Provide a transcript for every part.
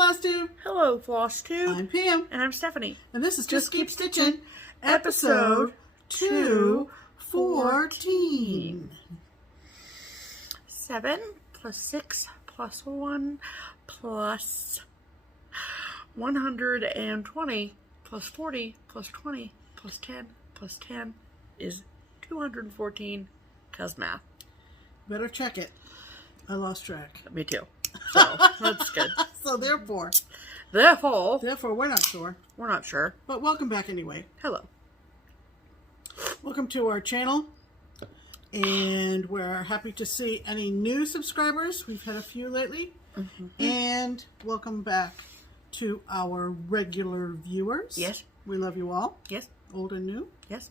FlossTube. Hello, FlossTube. I'm Pam. And I'm Stephanie. And this is Just Keep Stitching, episode 214. 7 plus 6 plus 1 plus 120 plus 40 plus 20 plus 10 plus 10 is 214, cause math. Better check it. I lost track. Me too. So, that's good. So therefore, we're not sure. We're not sure. But welcome back anyway. Hello. Welcome to our channel. And we're happy to see any new subscribers. We've had a few lately. Mm-hmm. And welcome back to our regular viewers. Yes. We love you all. Yes. Old and new. Yes.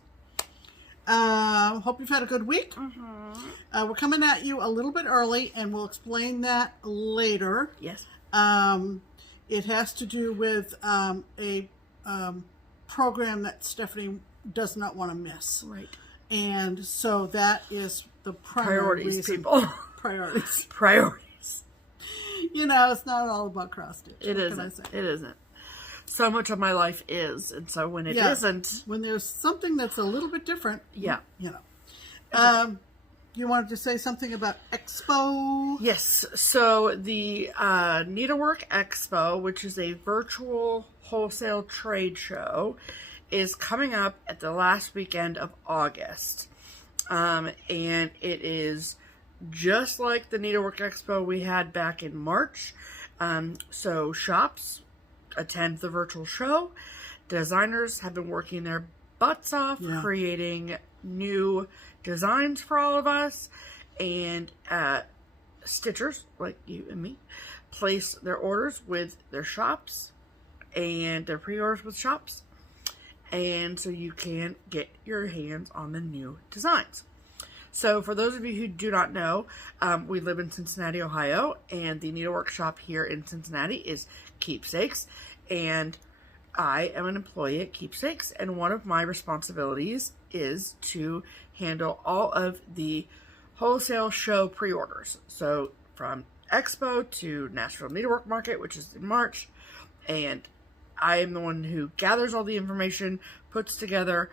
Hope you've had a good week. Mm-hmm. We're coming at you a little bit early, and we'll explain that later. Yes. It has to do with a program that Stephanie does not want to miss. Right. And so that is the primary priorities, reason. People. Priorities. Priorities. You know, it's not all about cross stitch. It isn't. It isn't. So much of my life is, and so when it isn't, when there's something that's a little bit different, you know. You wanted to say something about Expo? Yes. So the Needlework Expo, which is a virtual wholesale trade show, is coming up at the last weekend of August, and it is just like the Needlework Expo we had back in March. So shops attend the virtual show. Designers have been working their butts off creating new designs for all of us, and stitchers like you and me place their orders with their shops and their pre-orders with shops, and so you can get your hands on the new designs. So for those of you who do not know, we live in Cincinnati, Ohio, and the needlework shop here in Cincinnati is Keepsakes, and I am an employee at Keepsakes, and one of my responsibilities is to handle all of the wholesale show pre-orders. So from Expo to Nashville Needlework Market, which is in March, and I am the one who gathers all the information, puts together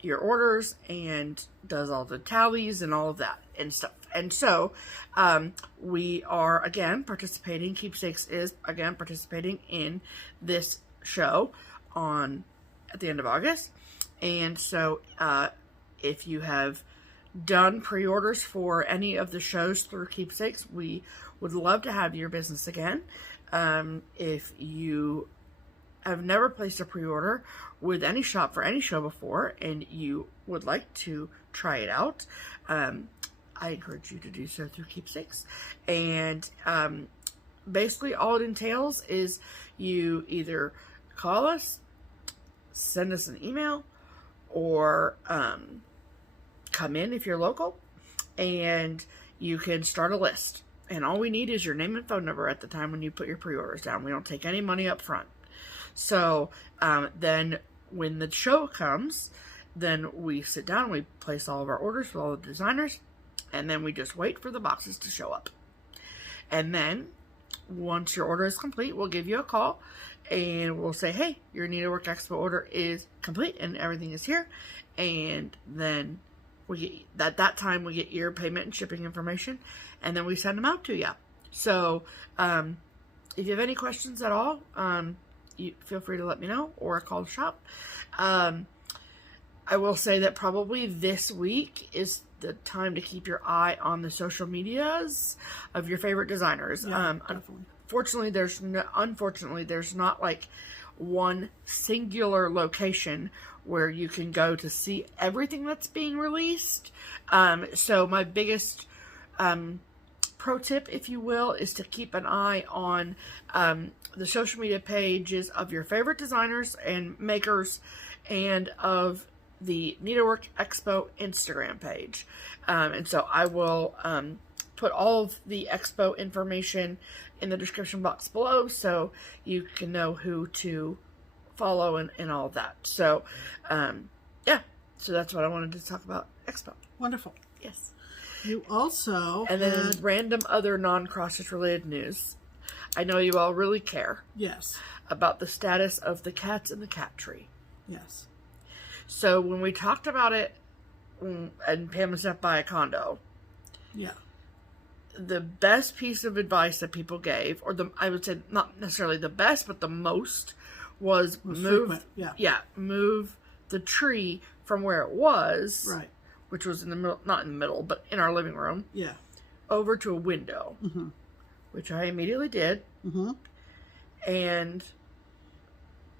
your orders, and does all the tallies and all of that and stuff. And so we are again participating. Keepsakes is again participating in this show at the end of August. And so if you have done pre-orders for any of the shows through Keepsakes, we would love to have your business again. If you have never placed a pre-order with any shop for any show before and you would like to try it out, I encourage you to do so through Keepsakes. And basically all it entails is you either call us, send us an email, or come in if you're local, and you can start a list. And all we need is your name and phone number at the time when you put your pre-orders down. We don't take any money up front. So then when the show comes, then we sit down, we place all of our orders with all the designers, and then we just wait for the boxes to show up. And then once your order is complete, we'll give you a call and we'll say, hey, your Needlework Expo order is complete and everything is here. And then we get, at that time, we get your payment and shipping information, and then we send them out to you. So if you have any questions at all, you feel free to let me know or call the shop. I will say that probably this week is the time to keep your eye on the social medias of your favorite designers. Unfortunately, there's not like one singular location where you can go to see everything that's being released. So my biggest pro tip, if you will, is to keep an eye on the social media pages of your favorite designers and makers, and of the Needlework Expo Instagram page. And so I will put all of the Expo information in the description box below so you can know who to follow and all of that. So, yeah. So that's what I wanted to talk about Expo. Wonderful. Yes. You also and then random other non-cross-stitch related news. I know you all really care. Yes. About the status of the cats in the cat tree. Yes. So when we talked about it, and Pam was up by a condo. Yeah. The best piece of advice that people gave, or I would say not necessarily the best, but the most, was move. Move the tree from where it was, right, which was in the middle, not in the middle, but in our living room. Yeah. Over to a window, which I immediately did. And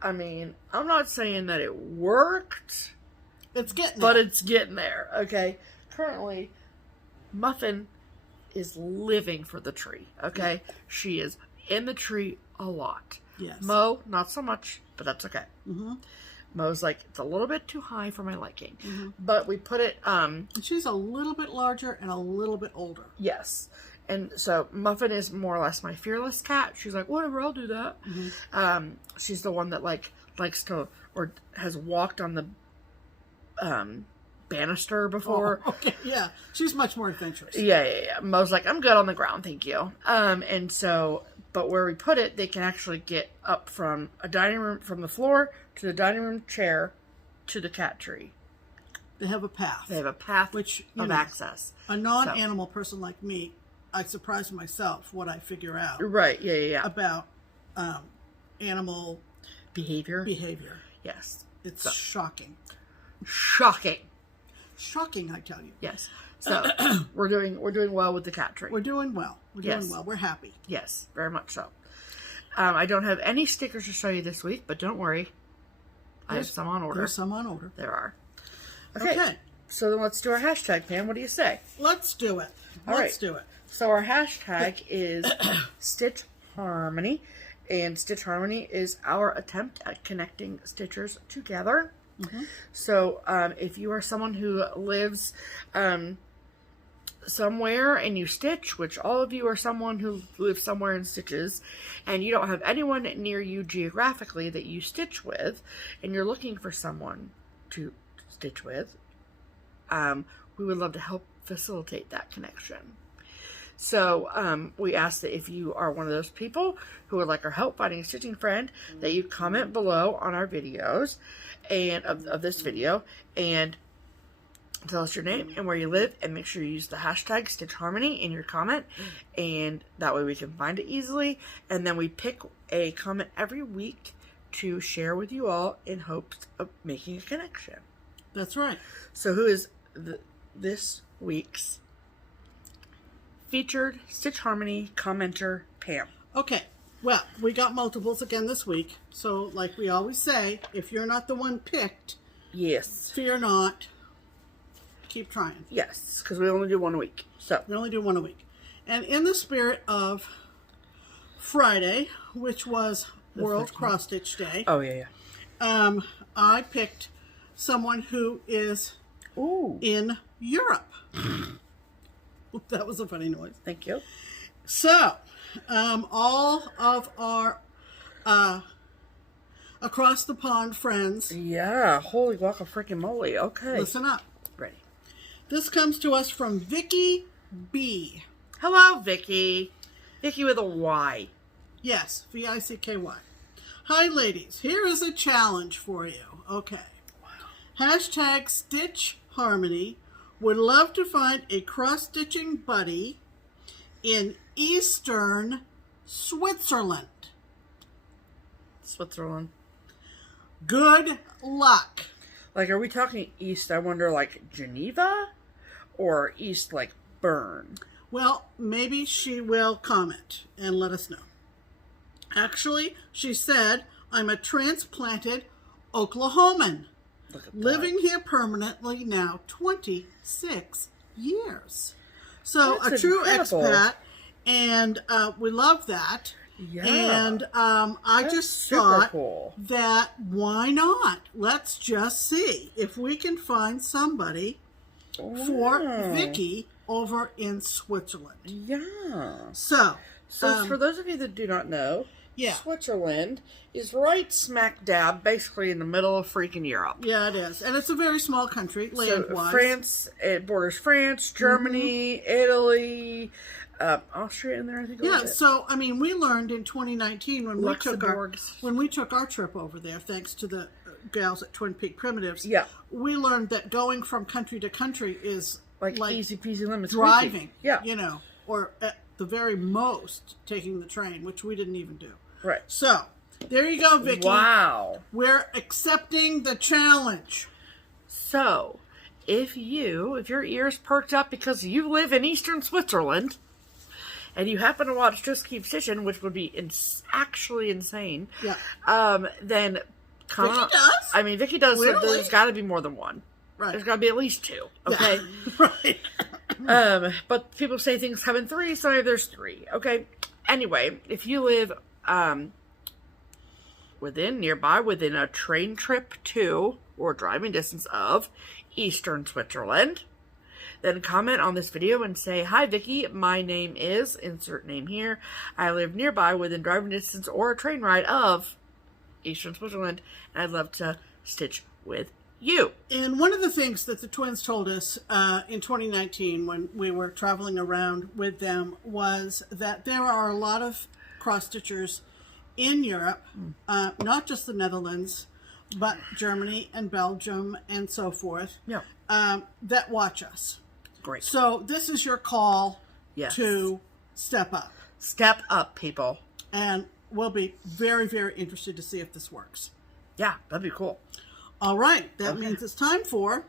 I mean, I'm not saying that it worked. It's getting there. But there. It's getting there, okay? Currently, Muffin is living for the tree, okay? Yeah. She is in the tree a lot. Yes. Mo, not so much, but that's okay. Mo's like, it's a little bit too high for my liking. But we put it... She's a little bit larger and a little bit older. Yes. And so Muffin is more or less my fearless cat. She's like, whatever, I'll do that. She's the one that likes to, or has walked on the banister before. Oh, okay, yeah. She's much more adventurous. Yeah. Mo's like, I'm good on the ground, thank you. And so, but where we put it, they can actually get up from a dining room, from the floor to the dining room chair to the cat tree. They have a path. They have a path of access. A non-animal person like me, I surprise myself what I figure out. Right, yeah. About animal behavior. Yes. It's shocking. Shocking, I tell you. Yes. So we're doing well with the cat tree. We're doing well. We're happy. Yes, very much so. I don't have any stickers to show you this week, but don't worry. I have some on order. There's some on order. There are. Okay. So then let's do our hashtag, Pam. What do you say? Let's do it. Let's do it. So our hashtag is Stitch Harmony. And Stitch Harmony is our attempt at connecting stitchers together. So if you are someone who lives somewhere and you stitch, which all of you are someone who lives somewhere and stitches, and you don't have anyone near you geographically that you stitch with, and you're looking for someone to stitch with, we would love to help facilitate that connection. So we ask that if you are one of those people who would like our help finding a stitching friend, that you comment below on our videos and of this video, and tell us your name and where you live, and make sure you use the hashtag Stitch Harmony in your comment, and that way we can find it easily. And then we pick a comment every week to share with you all in hopes of making a connection. That's right. So who is this week's featured Stitch Harmony commenter? Pam. Okay. Well, we got multiples again this week. So, like we always say, if you're not the one picked, yes, fear not. Keep trying. Yes, because we only do one a week. So we only do one a week. And in the spirit of Friday, which was World Cross Stitch Day. Oh, yeah. I picked someone who is in Europe. That was a funny noise. Thank you. So, all of our across the pond friends. Yeah, holy guacamole. Okay. Listen up. Ready. This comes to us from Vicky B. Hello, Vicky. Vicky with a Y. Yes, V-I-C-K-Y. Hi, ladies. Here is a challenge for you. Okay. Wow. Hashtag Stitch Harmony would love to find a cross-stitching buddy in Eastern Switzerland. Switzerland. Good luck. Like, are we talking east, I wonder, like Geneva? Or east, like Bern? Well, maybe she will comment and let us know. Actually, she said, I'm a transplanted Oklahoman, living here permanently now 26 years. So That's a true incredible. expat, and we love that. Yeah. And I That's just super thought cool. that why not? Let's just see if we can find somebody for Vicky over in Switzerland. Yeah. So for those of you that do not know, Yeah. Switzerland is right smack dab, basically in the middle of freaking Europe. Yeah, it is. And it's a very small country, land-wise. France, it borders France, Germany, Italy, Austria in there, I think. Yeah, so, I mean, we learned in 2019 when we took our trip over there, thanks to the gals at Twin Peak Primitives, we learned that going from country to country is like easy peasy lemon driving, yeah, you know, or at the very most taking the train, which we didn't even do. Right. So, there you go, Vicky. Wow. We're accepting the challenge. So, if your ears perked up because you live in eastern Switzerland, and you happen to watch Just Keep Stitchin', which would be actually insane, then come on. Vicky does? I mean, Vicky does. Literally? So there's got to be more than one. Right. There's got to be at least two. Okay. Yeah. Right. But people say things come in three, so maybe there's three. Okay. Anyway, if you live within a train trip to or driving distance of eastern Switzerland, then comment on this video and say, "Hi Vicky, my name is," insert name here, "I live nearby within driving distance or a train ride of eastern Switzerland, and I'd love to stitch with you." And one of the things that the twins told us in 2019 when we were traveling around with them was that there are a lot of cross-stitchers in Europe, not just the Netherlands, but Germany and Belgium and so forth, that watch us. Great. So this is your call to step up. Step up, people. And we'll be very, very interested to see if this works. Yeah, that'd be cool. All right. That means it's time for...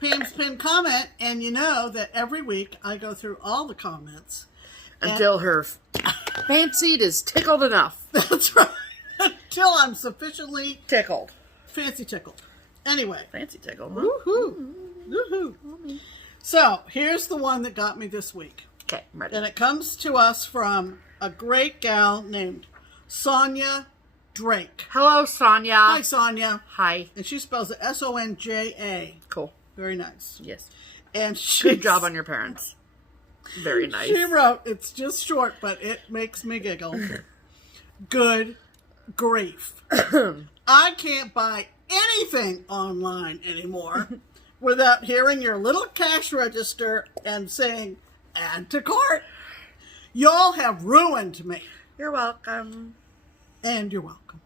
Pam's pinned comment, and you know that every week I go through all the comments. Until her fancied is tickled enough. That's right. Until I'm sufficiently... tickled. Fancy tickled. Anyway. Fancy tickled. Huh? Woohoo. Woohoo. So, here's the one that got me this week. Okay, I'm ready. And it comes to us from a great gal named Sonia Drake. Hello, Sonia. Hi, Sonia. Hi. And she spells it S-O-N-J-A. Cool. Very nice. Yes. And good job on your parents. Very nice. She wrote, it's just short, but it makes me giggle. Good grief. I can't buy anything online anymore without hearing your little cash register and saying, add to cart. Y'all have ruined me. You're welcome. And you're welcome.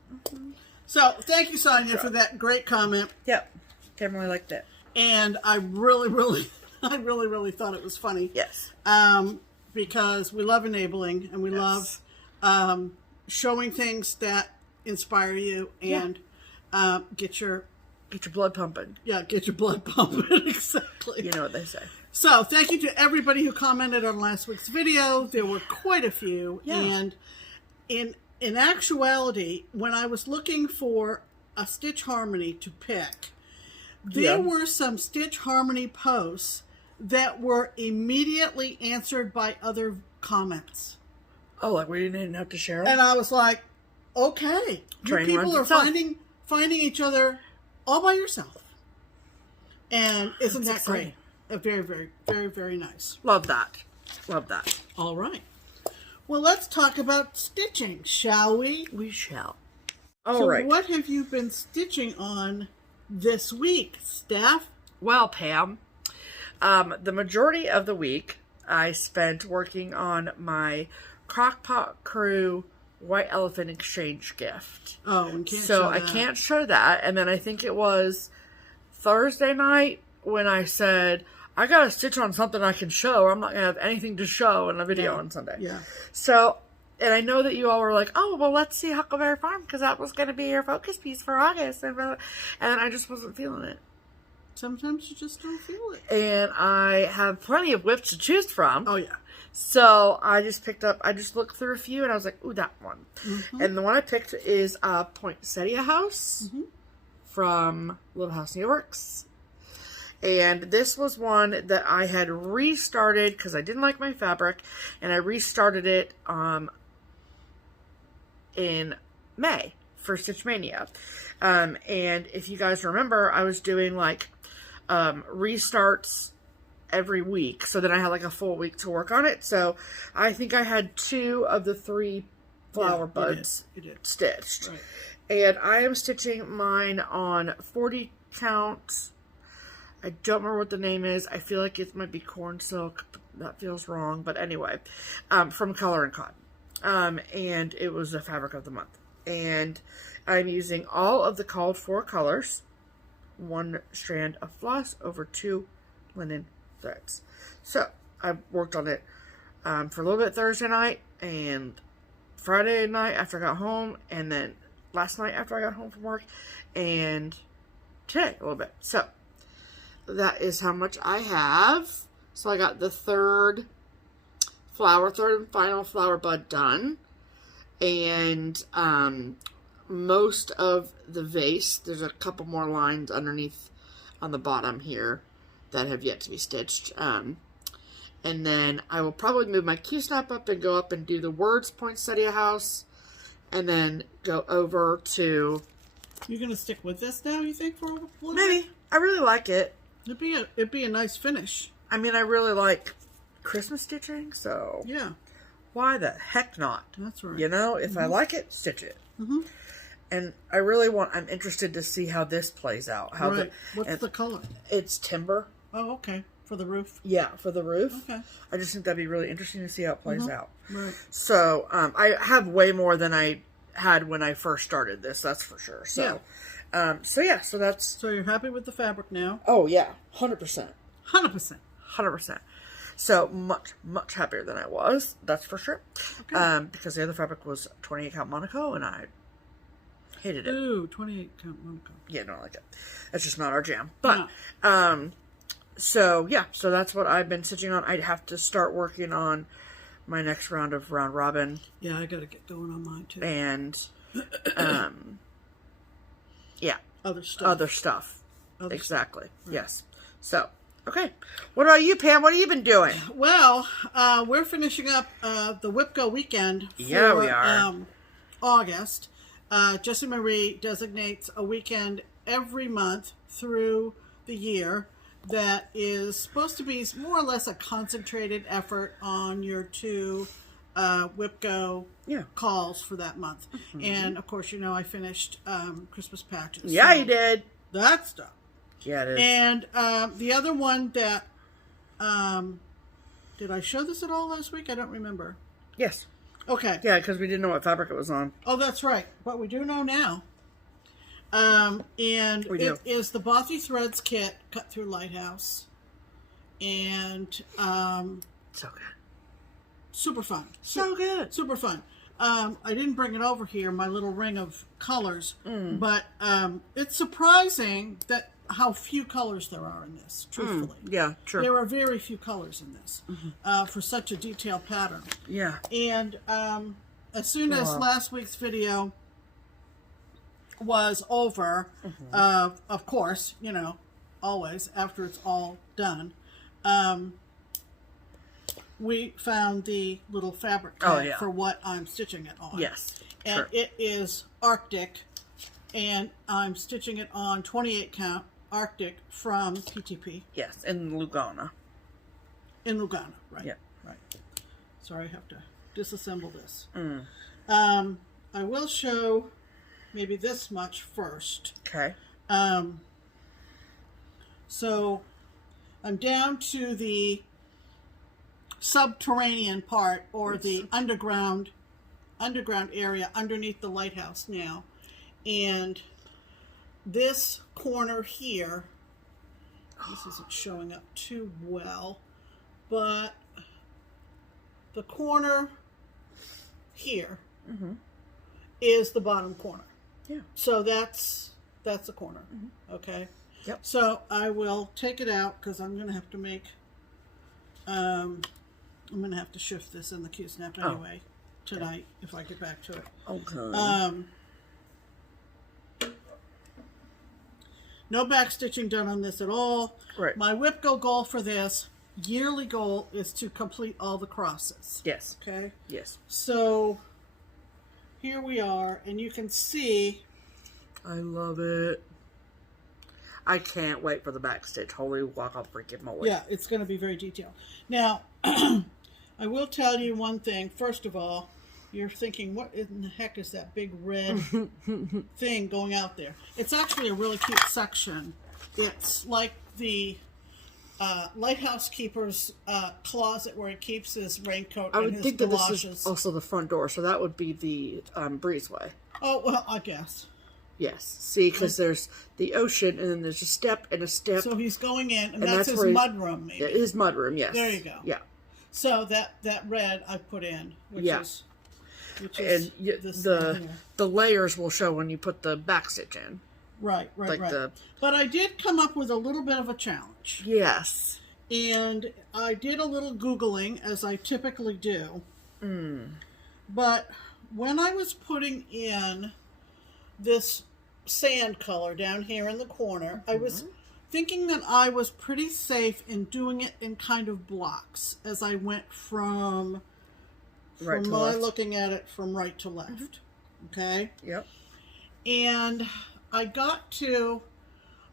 So, thank you, Sonia, for that great comment. Yep. Kim really liked it. And I really thought it was funny. Yes. Because we love enabling and we love showing things that inspire you and get your blood pumping. Yeah, get your blood pumping. Exactly. You know what they say. So, thank you to everybody who commented on last week's video. There were quite a few. Yeah. And in actuality, when I was looking for a Stitch Harmony to pick, there were some Stitch Harmony posts that were immediately answered by other comments. Oh, like we didn't have to share them? And I was like, okay, you people are finding each other all by yourself. And isn't that great? Very, very, very, very nice. Love that. Love that. All right. Well, let's talk about stitching, shall we? We shall. All right. So what have you been stitching on this week, Steph? Well, Pam, the majority of the week I spent working on my Crockpot Crew White Elephant Exchange gift. Oh, and I can't show that. And then I think it was Thursday night when I said, I gotta stitch on something I can show, or I'm not gonna have anything to show in a video on Sunday. Yeah. So, and I know that you all were like, oh, well, let's see Huckleberry Farm, because that was gonna be your focus piece for August. And I just wasn't feeling it. Sometimes you just don't feel it. And I have plenty of whips to choose from. Oh, yeah. So I just looked through a few and I was like, ooh, that one. Mm-hmm. And the one I picked is Poinsettia House from Little House Needleworks. And this was one that I had restarted because I didn't like my fabric. And I restarted it in May for Stitch Mania. And if you guys remember, I was doing like restarts every week. So then I had like a full week to work on it. So I think I had 2 of the 3 flower buds stitched. Right. And I am stitching mine on 40 count. I don't remember what the name is. I feel like it might be corn silk. That feels wrong. But anyway, from Color and Cotton. And it was the fabric of the month. And I'm using all of the called for colors. 1 strand of floss over 2 linen threads. So I worked on it for a little bit Thursday night and Friday night after I got home, and then last night after I got home from work, and today a little bit. So that is how much I have. So I got the 3rd and final flower bud done, and most of the vase, there's a couple more lines underneath on the bottom here that have yet to be stitched. And then I will probably move my Q-snap up and go up and do the words poinsettia house, and then go over to... You're gonna stick with this now, you think, for a little bit? Maybe. I really like it. It'd be a nice finish. I mean, I really like Christmas stitching, so yeah, why the heck not? That's right. You know, if I like it, stitch it. And I'm interested to see how this plays out. What's the color? It's timber. Oh, okay. For the roof? Yeah, for the roof. Okay. I just think that'd be really interesting to see how it plays out. Right. So, I have way more than I had when I first started this, that's for sure. So, so that's... So you're happy with the fabric now? Oh, yeah. 100%. 100%. 100%. So, much happier than I was, that's for sure. Okay. Because the other fabric was 28 count Monaco, and I hated it. Ooh, 28 count Monaco. Yeah, don't like it. That's just not our jam. But, so that's what I've been stitching on. I'd have to start working on my next round of round robin. Yeah, I gotta get going on mine too. And, Other stuff. Exactly. Right. Yes. So, okay. What about you, Pam? What have you been doing? Well, we're finishing up the WIPCO weekend for we are. August. Jessie Marie designates a weekend every month through the year that is supposed to be more or less a concentrated effort on your 2 WIPCO calls for that month. And of course, you know, I finished Christmas patches. Yeah, you did. That stuff. Yeah, it is. And the other one that did I show this at all last week? I don't remember. Yes. Okay. Yeah, because we didn't know what fabric it was on. Oh, that's right. But we do know now. And it is the Bothy Threads kit cut through Lighthouse. And so good. Super fun. So good. Super fun. I didn't bring it over here, my little ring of colors, but it's surprising that how few colors there are in this, truthfully. Yeah, true. There are very few colors in this for such a detailed pattern. Yeah. And as soon as last week's video was over, of course, you know, always after it's all done, we found the little fabric tag for what I'm stitching it on. Yes. And it is Arctic, and I'm stitching it on 28 count Arctic from PTP. Yes, in Lugana. In Lugana, right. Yeah. Right. Sorry, I have to disassemble this. I will show maybe this much first. Okay. So I'm down to the subterranean part, or the underground area underneath the lighthouse now, and this corner here, this isn't showing up too well, but the corner here is the bottom corner. Yeah. So that's the corner. Okay. Yep. So I will take it out because I'm going to have to make I'm going to have to shift this in the Q-snap anyway tonight if I get back to it. Okay. No back stitching done on this at all. Right. My WIPCO goal for this yearly goal is to complete all the crosses. Yes. Okay. Yes. So here we are, and you can see. I love it. I can't wait for the back stitch. Holy guaca freaking moly. Yeah, it's going to be very detailed. Now, I will tell you one thing. First of all, you're thinking, what in the heck is that big red thing going out there? It's actually a really cute section. It's like the lighthouse keeper's closet where he keeps his raincoat and his galoshes. This is also the front door, so that would be the breezeway. Oh, well, I guess. Yes. See, because there's the ocean, and then there's a step and a step. So he's going in, and that's his mudroom, maybe. His mudroom, yes. There you go. Yeah. So that red I put in, which is and the layers will show when you put the back stitch in. Right. But I did come up with a little bit of a challenge. Yes. And I did a little Googling, as I typically do. But when I was putting in this sand color down here in the corner, I was thinking that I was pretty safe in doing it in kind of blocks as I went from looking at it from right to left. Okay? Yep. And I got to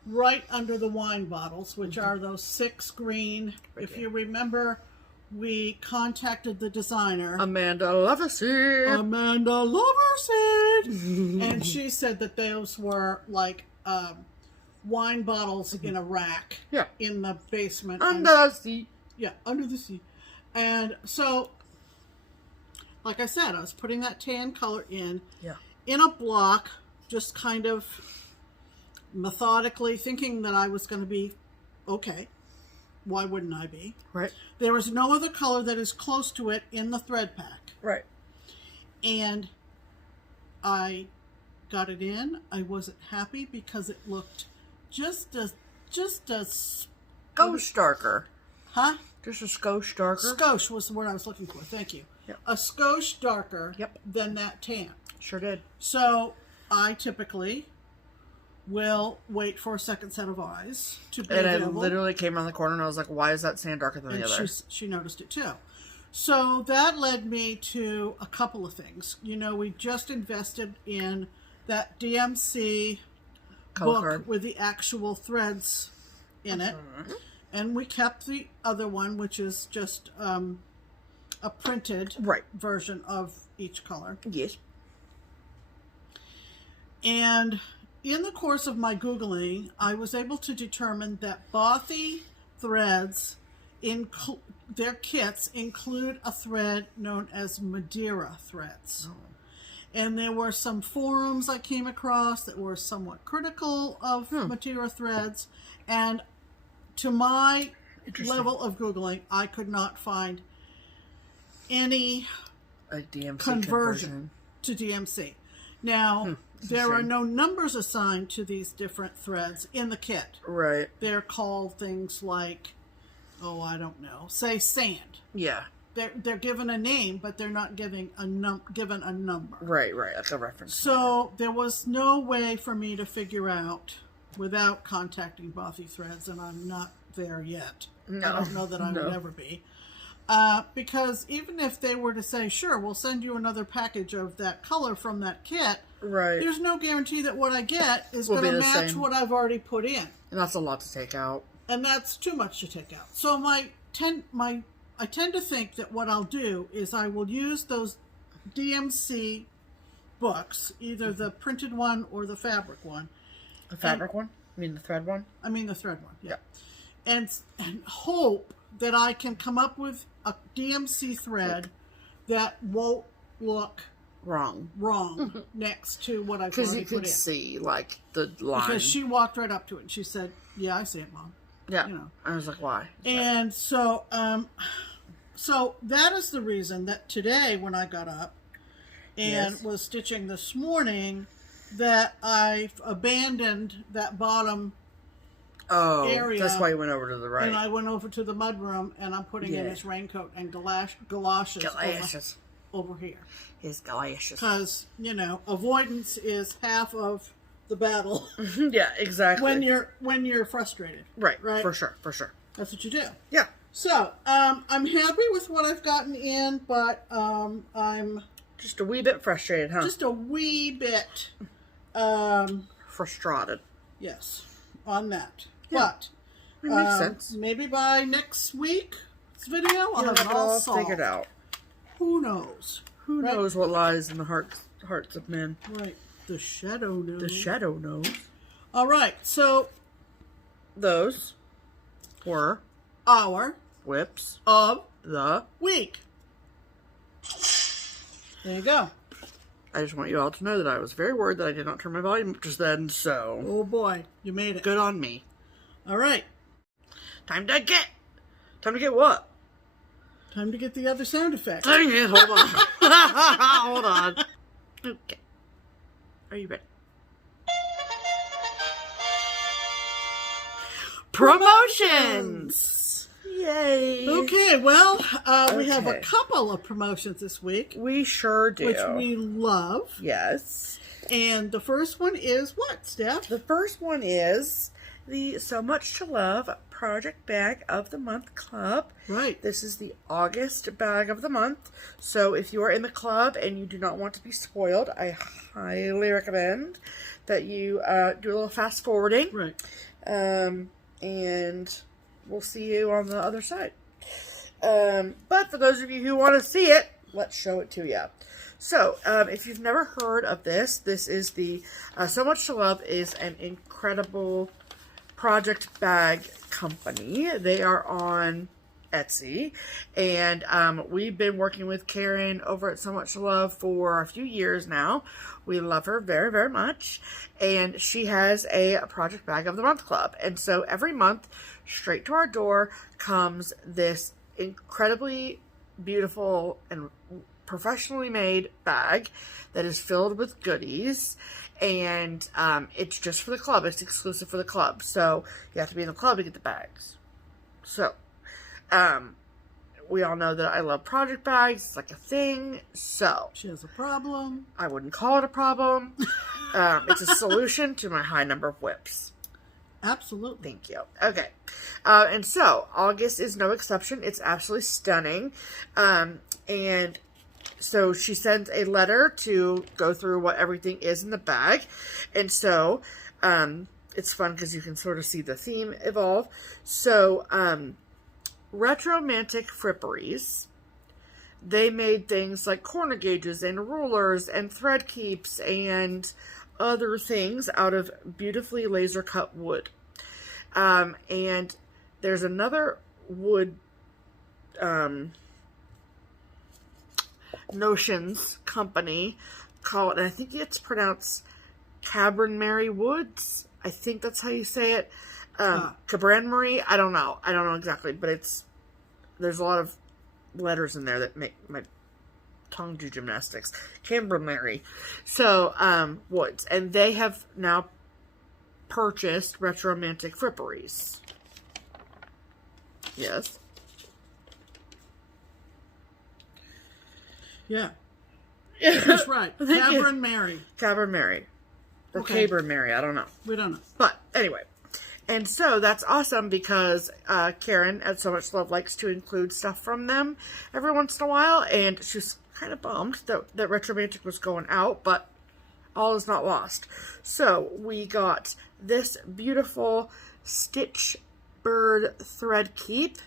right under the wine bottles, which are those 6 green. If you remember, we contacted the designer. Amanda Loverseed. And she said that those were like wine bottles in a rack in the basement. Under the sea. Yeah, under the sea. And so, like I said, I was putting that tan color in a block, just kind of methodically thinking that I was going to be okay. Why wouldn't I be? Right. There was no other color that is close to it in the thread pack. Right. And I got it in. I wasn't happy because it looked just a skosh darker. Huh? Just a skosh darker. Skosh was the word I was looking for. Thank you. Yep. A skosh darker than that tan. Sure did. So I typically will wait for a second set of eyes to be available. I literally came around the corner and I was like, why is that sand darker than the other? She noticed it too. So that led me to a couple of things. You know, we just invested in that DMC book with the actual threads in it. And we kept the other one, which is just a printed version of each color. Yes. And in the course of my Googling, I was able to determine that Bothy threads, their kits include a thread known as Madeira threads. And there were some forums I came across that were somewhat critical of Madeira threads. And to my level of Googling, I could not find any DMC conversion to DMC. Now, there are no numbers assigned to these different threads in the kit. Right. They're called things like, I don't know, say sand. Yeah. They're given a name, but they're not given a number. Right, like a reference. So there was no way for me to figure out without contacting Bothy Threads, and I'm not there yet. No. I don't know that I would ever be. Because even if they were to say, sure, we'll send you another package of that color from that kit, there's no guarantee that what I get is going to match what I've already put in. And that's a lot to take out. And that's too much to take out. So I tend to think that what I'll do is I will use those DMC books, either the printed one or the fabric one. The fabric one? I mean the thread one? I mean the thread one, yeah. And hope that I can come up with a DMC thread that won't look wrong next to what I've already put in. Because you could see, like, the line. Because she walked right up to it and she said, yeah, I see it, Mom. Yeah. You know. I was like, why? And so that is the reason that today when I got up and was stitching this morning, that I've abandoned that bottom area. That's why you went over to the right. And I went over to the mudroom and I'm putting in his raincoat and galoshes over here. His galoshes. Because, avoidance is half of the battle. Yeah, exactly. When you're frustrated. Right. For sure. That's what you do. Yeah. So, I'm happy with what I've gotten in, but I'm just a wee bit frustrated, huh? Just a wee bit frustrated. Yes. on that. Yeah. But It makes sense. maybe by next week's video, I'll have it all solved. figured out. Who knows? Who knows what lies in the hearts of men? Right. The shadow knows. The shadow knows. All right. So those were our whips of the week. There you go. I just want you all to know that I was very worried that I did not turn my volume up just then, so... Oh boy, you made it. Good on me. All right. Time to get what? Time to get the other sound effect. Dang it, hold on. Hold on. Okay. Are you ready? Promotions! Yay! Okay, well, we have a couple of promotions this week. We sure do. Which we love. Yes. And the first one is what, Steph? The first one is the SewMuch2Luv Project Bag of the Month Club. Right. This is the August bag of the month. So if you are in the club and you do not want to be spoiled, I highly recommend that you do a little fast forwarding. Right. And we'll see you on the other side. But for those of you who want to see it, let's show it to you. So, if you've never heard of this is the SewMuch2Luv is an incredible project bag company. They are on Etsy, and we've been working with Karen over at SewMuch2Luv for a few years now. We love her very, very much, and she has a Project Bag of the Month club, and so every month, straight to our door comes this incredibly beautiful and professionally made bag that is filled with goodies, and it's just for the club. It's exclusive for the club, so you have to be in the club to get the bags. So we all know that I love project bags. It's like a thing. So she has a problem. I wouldn't call it a problem. It's a solution to my high number of whips. Absolutely. Thank you. Okay. And so August is no exception. It's absolutely stunning. And so she sends a letter to go through what everything is in the bag. And so it's fun because you can sort of see the theme evolve. So Retromantic Fripperies, they made things like corner gauges and rulers and thread keeps and other things out of beautifully laser cut wood. And there's another wood notions company called, and I think it's pronounced Cabran Woods. I think that's how you say it. Cabran I don't know exactly, but there's a lot of letters in there that make my tongue do gymnastics. Cabran So, Woods, and they have now purchased Retromantic Fripperies. Yes. Yeah. That's right. Cabran Mary. Cabran Or okay. Cabran I don't know. We don't know. But anyway. And so that's awesome because Karen at SewMuch2Luv likes to include stuff from them every once in a while. And she's kind of bummed that Retromantic was going out, but all is not lost. So we got this beautiful Stitch Bird thread keep.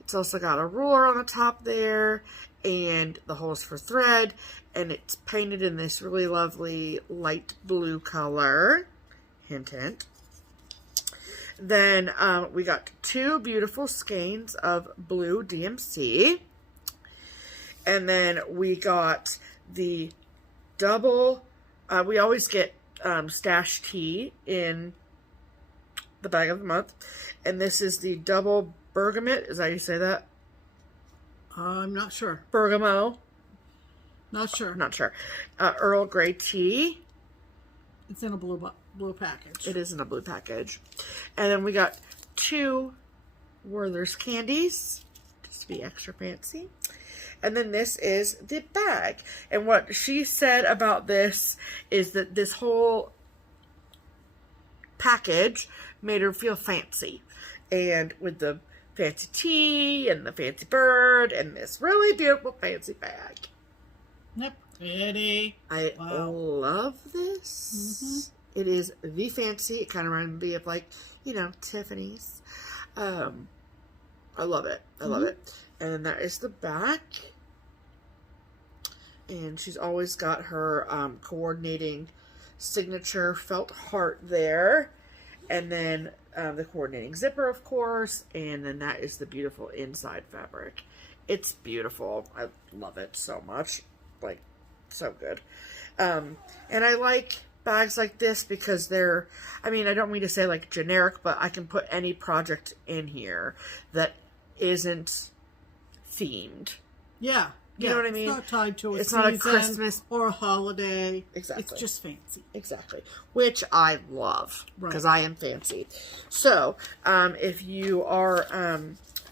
It's also got a ruler on the top there and the holes for thread. And it's painted in this really lovely light blue color. Hint, hint. Then we got two beautiful skeins of blue DMC. And then we got the double, we always get stash tea in the bag of the month. And this is the double bergamot. Is that how you say that? I'm not sure. Bergamo. Not sure. Not sure. Earl Grey tea. It's in a blue package. It is in a blue package. And then we got two Werther's candies, just to be extra fancy. And then this is the bag. And what she said about this is that this whole package made her feel fancy. And with the fancy tea and the fancy bird and this really beautiful fancy bag. Yep. Pretty. I love this. It is the fancy. It kind of reminds me of like, you know, Tiffany's. I love it. I love it. And then that is the back. And she's always got her coordinating signature felt heart there. And then the coordinating zipper, of course. And then that is the beautiful inside fabric. It's beautiful. I love it so much. Like, so good. And I like bags like this because they're, I mean, I don't mean to say like generic, but I can put any project in here that isn't themed. Yeah. You know what I mean? It's not tied to a It's season not a Christmas or a holiday. Exactly. It's just fancy. Exactly. Which I love because I am fancy. So, if you are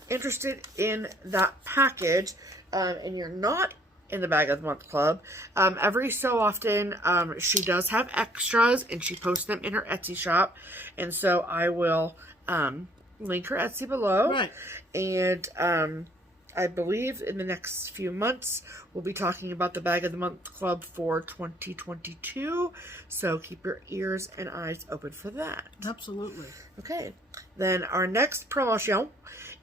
interested in that package and you're not in the Bag of the Month Club, every so often she does have extras and she posts them in her Etsy shop. And so I will link her Etsy below. Right. And I believe in the next few months, we'll be talking about the Bag of the Month Club for 2022. So keep your ears and eyes open for that. Absolutely. Okay. Then our next promotion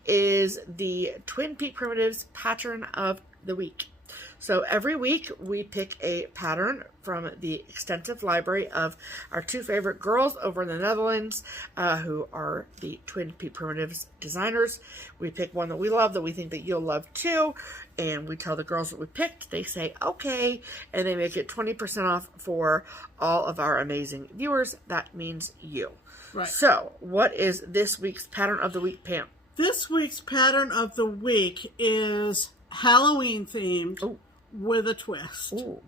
is the Twin Peak Primitives Pattern of the Week. So every week we pick a pattern from the extensive library of our two favorite girls over in the Netherlands, who are the Twin Peak Primitives designers. We pick one that we love, that we think that you'll love too, and we tell the girls what we picked. They say okay, and they make it 20% off for all of our amazing viewers. That means you. Right. So what is this week's pattern of the week, Pam? This week's pattern of the week is Halloween themed with a twist. Ooh.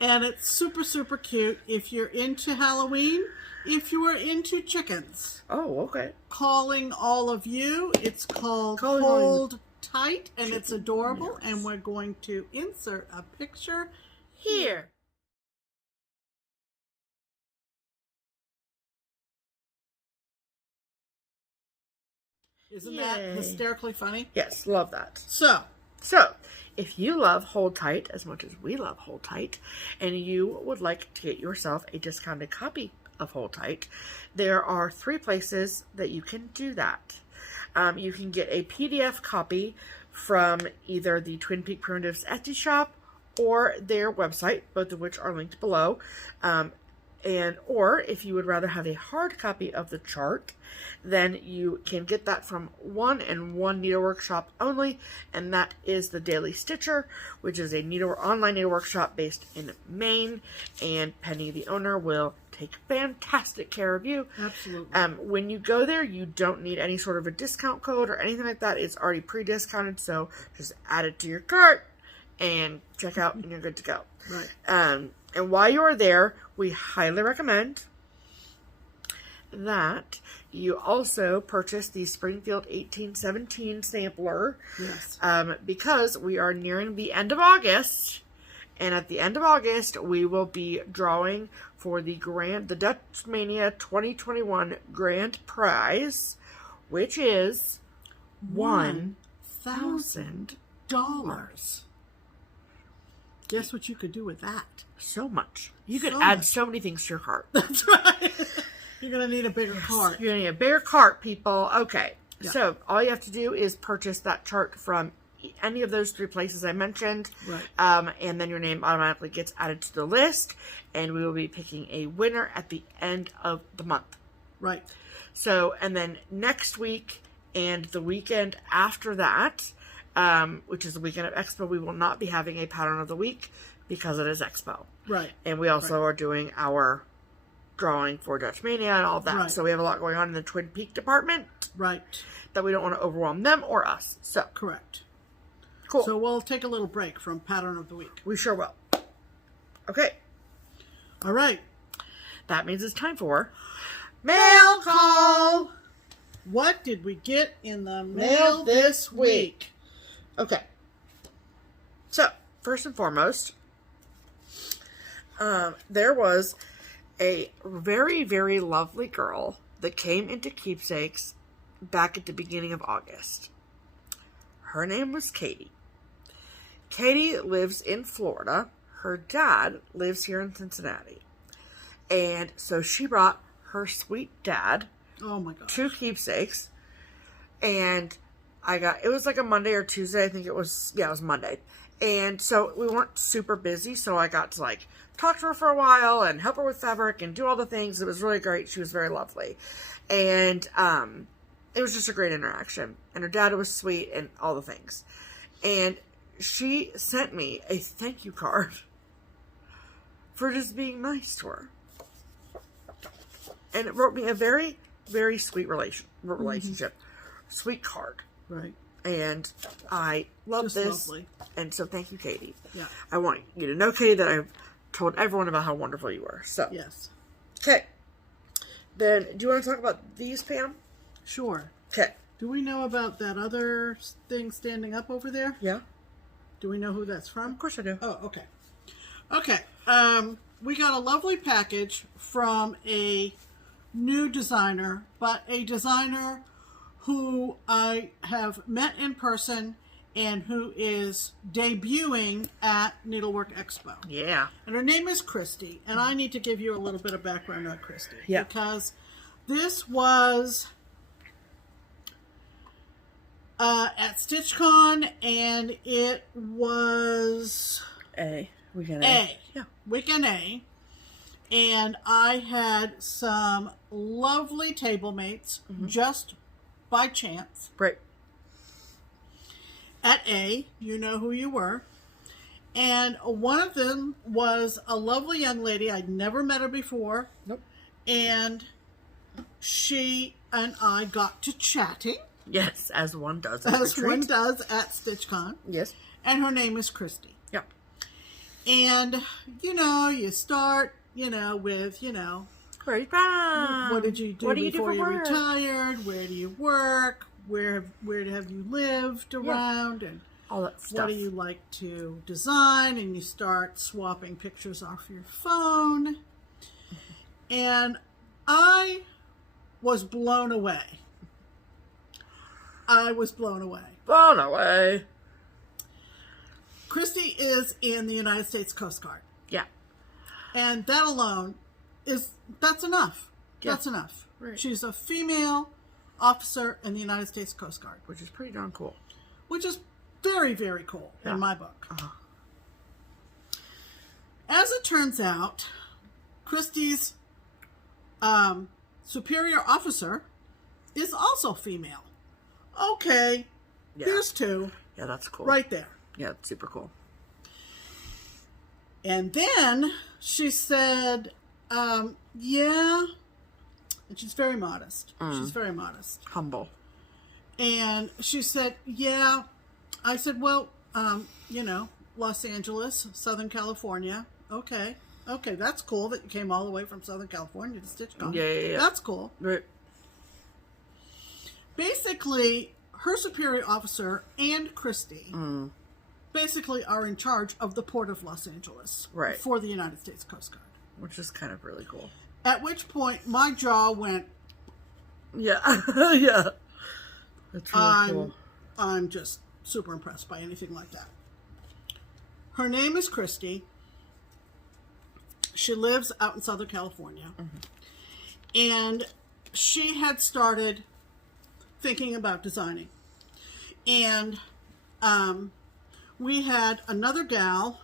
And it's super, super cute if you're into Halloween, if you are into chickens. Oh, okay. Calling all of you. It's called Calling Hold Tight, and it's adorable. Yes. And we're going to insert a picture here. Isn't that hysterically funny? Yes, love that. So, if you love Hold Tight as much as we love Hold Tight, and you would like to get yourself a discounted copy of Hold Tight, there are 3 places that you can do that. You can get a PDF copy from either the Twin Peak Primitives Etsy shop or their website, both of which are linked below. Or if you would rather have a hard copy of the chart, then you can get that from one needlework shop only, and that is the Daily Stitcher, which is a online needlework shop based in Maine, and Penny, the owner, will take fantastic care of you. Absolutely. When you go there, you don't need any sort of a discount code or anything like that. It's already pre-discounted, so just add it to your cart and check out, and you're good to go. Right. And while you are there, we highly recommend that you also purchase the Springfield 1817 sampler. Yes. Because we are nearing the end of August, and at the end of August, we will be drawing for the Dutch Mania 2021 Grand Prize, which is $1,000. Guess what you could do with that? So much. You could add so many things to your cart. That's right. You're going to need a bigger cart. You're going to need a bigger cart, people. Okay. Yeah. So all you have to do is purchase that chart from any of those 3 places I mentioned. Right. And then your name automatically gets added to the list. And we will be picking a winner at the end of the month. Right. So, and then next week and the weekend after that, which is the weekend of Expo, we will not be having a pattern of the week because it is Expo. Right. And we also are doing our drawing for Dutch Mania and all of that. Right. So we have a lot going on in the Twin Peak department. Right. That we don't want to overwhelm them or us. So. Correct. Cool. So we'll take a little break from pattern of the week. We sure will. Okay. All right. That means it's time for Mail Call. What did we get in the mail this week? Okay. So, first and foremost, there was a very, very lovely girl that came into Keepsakes back at the beginning of August. Her name was Katie. Katie lives in Florida. Her dad lives here in Cincinnati. And so she brought her sweet dad. Oh my gosh. 2 keepsakes. And it was like a Monday or Tuesday. I think it was Monday. And so we weren't super busy. So I got to like talk to her for a while and help her with fabric and do all the things. It was really great. She was very lovely. And, it was just a great interaction. And her dad was sweet and all the things. And she sent me a thank you card for just being nice to her. And it wrote me a very, very sweet relationship. Sweet card. Right. And I love just this. Lovely. And so thank you, Katie. Yeah. I want you to know, Katie, that I've told everyone about how wonderful you were. So. Yes. Okay. Then, do you want to talk about these, Pam? Sure. Okay. Do we know about that other thing standing up over there? Yeah. Do we know who that's from? Of course I do. Oh, okay. Okay. We got a lovely package from a new designer, but a designer who I have met in person and who is debuting at Needlework Expo. Yeah. And her name is Christy, and I need to give you a little bit of background on Christy. Yeah. Because this was at StitchCon, and it was Weekend A. Yeah. Weekend A. And I had some lovely table mates just by chance. Right. At A, you know who you were. And one of them was a lovely young lady. I'd never met her before. Nope. And she and I got to chatting. Yes, as one does. As one does at StitchCon. Yes. And her name is Christy. Yep. And, you start, with, Where are you from? what did you do before you work? retired? Where do you work? Where have you lived around? And all that stuff. what do you like to design? And you start swapping pictures off your phone. And I was blown away. Blown away. Christy is in the United States Coast Guard. Yeah. And that alone that's enough. Yeah. That's enough. Right. She's a female officer in the United States Coast Guard. Which is pretty darn cool. Which is very, very cool in my book. As it turns out, Christy's superior officer is also female. Okay, here's 2. Yeah, that's cool. Right there. Yeah, it's super cool. And then she said, yeah. And she's very modest. She's very modest. Humble. And she said, yeah. I said, well, Los Angeles, Southern California. Okay, that's cool that you came all the way from Southern California to StitchCon. Yeah. That's cool. Right. Basically, her superior officer and Christy basically are in charge of the Port of Los Angeles for the United States Coast Guard. Which is kind of really cool. At which point, my jaw went... Yeah. Yeah. That's really cool. I'm just super impressed by anything like that. Her name is Christy. She lives out in Southern California. And she had started thinking about designing. And we had another gal.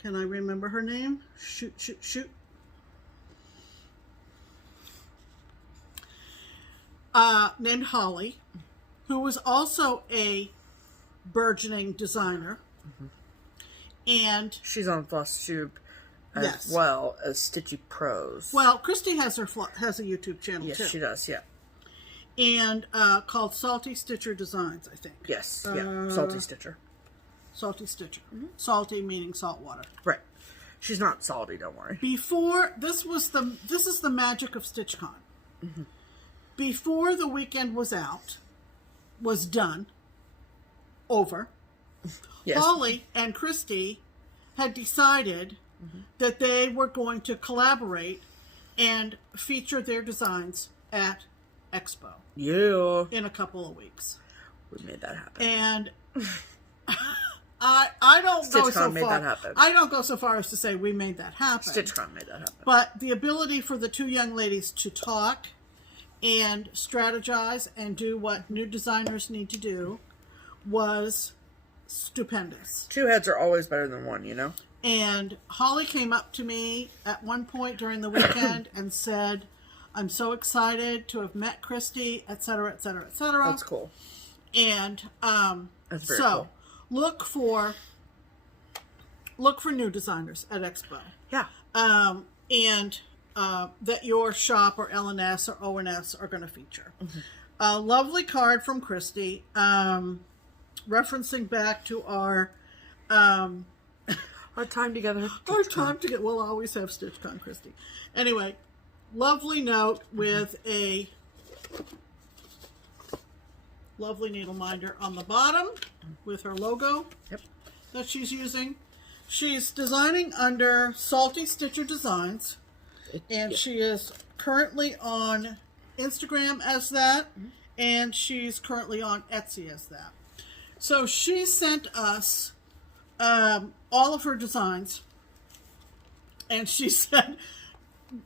Can I remember her name? Shoot. Named Holly, who was also a burgeoning designer. And she's on FlossTube as well as Stitchy Pros. Well, Christy has a YouTube channel too. Yes, she does, yeah. And called Salty Stitcher Designs, I think. Yes, yeah. Salty Stitcher. Salty Stitcher. Salty meaning salt water. Right. She's not salty, don't worry. Before, this is the magic of StitchCon. Before the weekend was done, over, yes. Holly and Christy had decided that they were going to collaborate and feature their designs at Expo. Yeah. In a couple of weeks. We made that happen. And I don't go so StitchCon made far. that happen. I don't go so far as to say we made that happen. StitchCon made that happen. But the ability for the two young ladies to talk and strategize and do what new designers need to do was stupendous. Two heads are always better than one, you know? And Holly came up to me at one point during the weekend and said, I'm so excited to have met Christy, etc., etc., etc. That's cool. And That's very cool. look for new designers at Expo. Yeah. And that your shop or LNS or ONS are going to feature. Mm-hmm. A lovely card from Christy, referencing back to our time together. Our time together. We'll always have StitchCon, Christy. Anyway, lovely note with a lovely needle minder on the bottom with her logo that she's using. She's designing under Salty Stitcher Designs, and she is currently on Instagram as that, and she's currently on Etsy as that. So she sent us all of her designs, and she said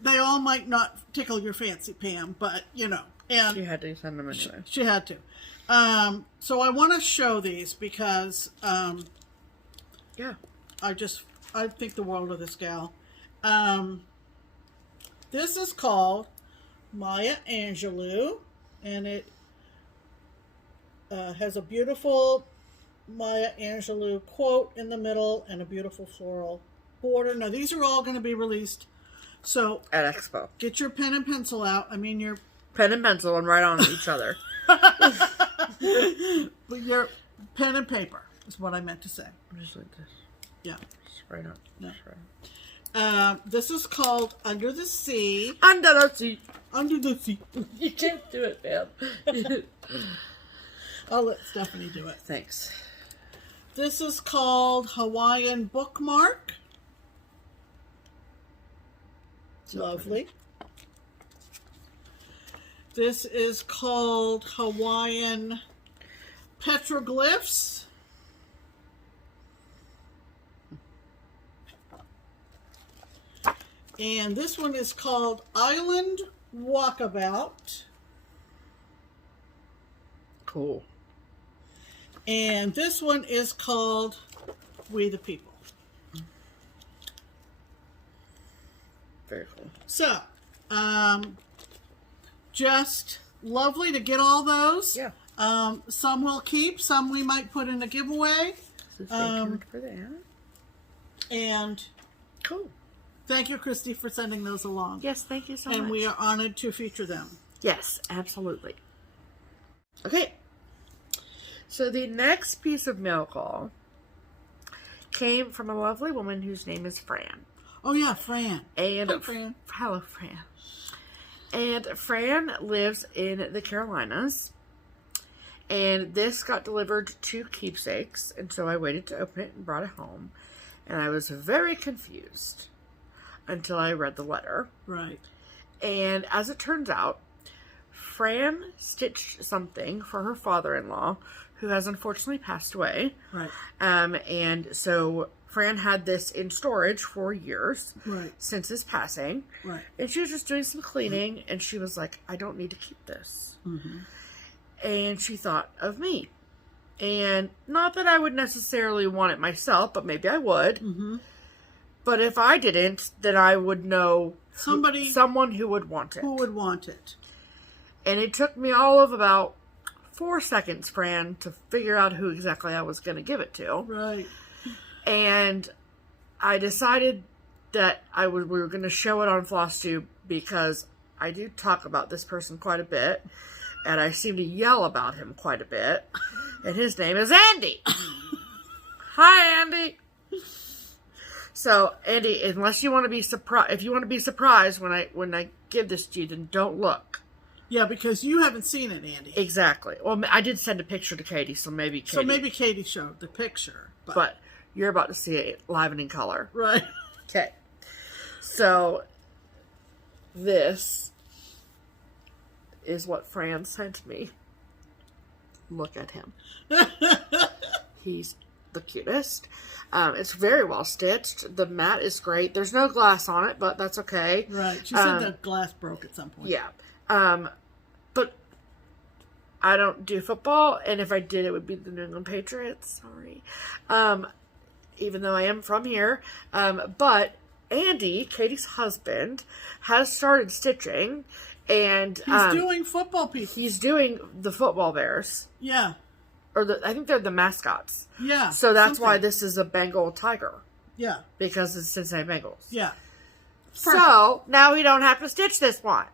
they all might not tickle your fancy, Pam, but you know. And she had to send them anyway. She had to. So I want to show these because yeah, I think the world of this gal. This is called Maya Angelou, and it has a beautiful Maya Angelou quote in the middle and a beautiful floral border. Now these are all going to be released, so at Expo. Get your pen and pencil out. I mean your pen and pencil and write on each other. But your pen and paper is what I meant to say. Just like this. Yeah. Just right on. Yeah. Just right. This is called Under the Sea. Under the Sea. Under the Sea. You can't do it, man. I'll let Stephanie do it. Thanks. This is called Hawaiian Bookmark. Lovely. This is called Hawaiian Petroglyphs. And this one is called Island Walkabout. Cool. And this one is called We the People. Very cool. So, just lovely to get all those. Yeah. Some we'll keep, some we might put in a giveaway. So stay tuned for that. And cool. Thank you, Christy, for sending those along. Yes, thank you so much. And we are honored to feature them. Yes, absolutely. Okay. So the next piece of mail call came from a lovely woman whose name is Fran. Oh yeah, Fran. And hi, Fran. Hello, Fran. And Fran lives in the Carolinas. And this got delivered to Keepsakes. And so I waited to open it and brought it home. And I was very confused until I read the letter. Right. And as it turns out, Fran stitched something for her father-in-law, who has unfortunately passed away. Right. And so Fran had this in storage for years. Right. Since his passing. Right. And she was just doing some cleaning, and she was like, I don't need to keep this. Mm-hmm. And she thought of me. And not that I would necessarily want it myself, but maybe I would. Mm-hmm. But if I didn't, then I would know someone who would want it. Who would want it. And it took me all of about 4 seconds, Fran, to figure out who exactly I was going to give it to. Right. And I decided that we were going to show it on FlossTube because I do talk about this person quite a bit. And I seem to yell about him quite a bit. And his name is Andy. Hi, Andy. So, Andy, unless you want to be surprised, if you want to be surprised when I give this to you, then don't look. Yeah, because you haven't seen it, Andy. Exactly. Well, I did send a picture to Katie, so maybe Katie showed the picture. But you're about to see it live and in color. Right. Okay. So, this is what Fran sent me. Look at him. He's the cutest. It's very well stitched. The mat is great. There's no glass on it, but that's okay. Right. She said the glass broke at some point. Yeah. But I don't do football, and if I did, it would be the New England Patriots. Sorry. Even though I am from here. But Andy, Katie's husband, has started stitching, and he's doing football pieces. He's doing the football bears. Yeah. Or I think they're the mascots. Yeah. So that's why this is a Bengal tiger. Yeah. Because it's Cincinnati Bengals. Yeah. So now we don't have to stitch this one.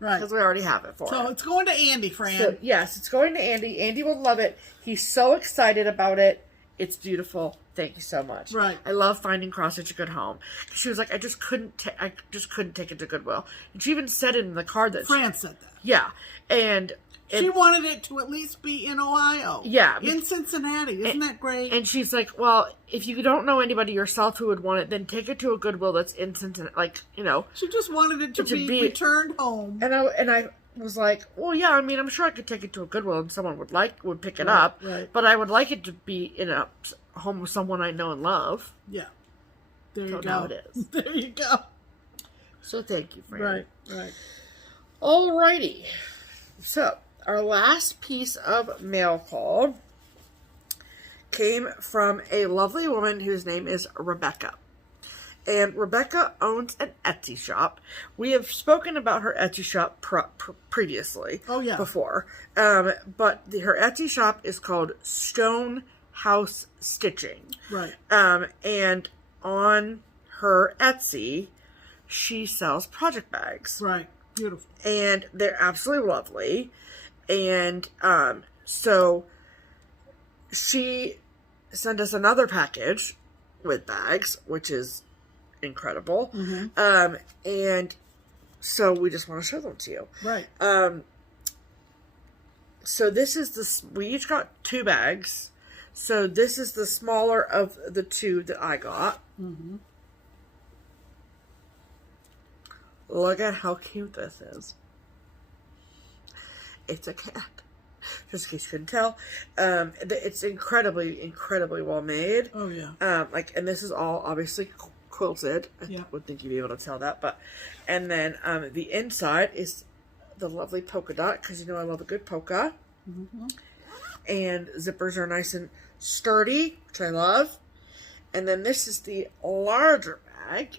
Right. Because we already have it for So it's going to Andy, Fran. So, yes, it's going to Andy. Andy will love it. He's so excited about it. It's beautiful. Thank you so much. Right. I love finding cross stitch a good home. She was like, I just couldn't take it to Goodwill. And she even said it in the card that Fran said that. Yeah. And she wanted it to at least be in Ohio. Yeah. In Cincinnati. Isn't that great? And she's like, well, if you don't know anybody yourself who would want it, then take it to a Goodwill that's in Cincinnati. Like, you know. She just wanted it to be returned home. And I was like, well, yeah, I mean, I'm sure I could take it to a Goodwill and someone would pick it up. Right. But I would like it to be in a home with someone I know and love. Yeah. There you go. Now it is. There you go. So thank you, Fran. Right. Alrighty. So, our last piece of mail call came from a lovely woman whose name is Rebecca. And Rebecca owns an Etsy shop. We have spoken about her Etsy shop previously. Oh, yeah. Before. But her Etsy shop is called Stone House Stitching. Right. And on her Etsy, she sells project bags. Right. Beautiful. And they're absolutely lovely. And so she sent us another package with bags, which is incredible. Mm-hmm. And so we just want to show them to you. Right. So this is we each got 2 bags. So this is the smaller of the 2 that I got. Mm-hmm. Look at how cute this is. It's a cat. Just in case you couldn't tell. It's incredibly, incredibly well made. Oh, yeah. And this is all obviously quilted. Yeah. I would think you'd be able to tell that. And then the inside is the lovely polka dot, because you know I love a good polka. Mm-hmm. And zippers are nice and sturdy, which I love. And then this is the larger bag.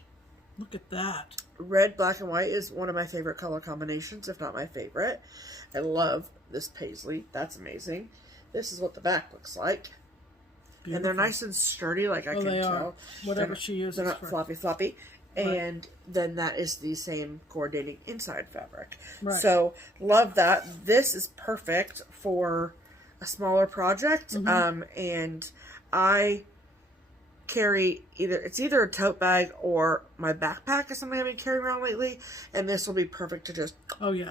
Look at that. Red, black, and white is one of my favorite color combinations, if not my favorite. I love this paisley. That's amazing. This is what the back looks like. Beautiful. And they're nice and sturdy, like I can tell. Whatever she uses. They're not floppy. Right. And then that is the same coordinating inside fabric. Right. So, love that. This is perfect for a smaller project. Mm-hmm. And I carry either a tote bag or my backpack is something I've been carrying around lately, and this will be perfect to just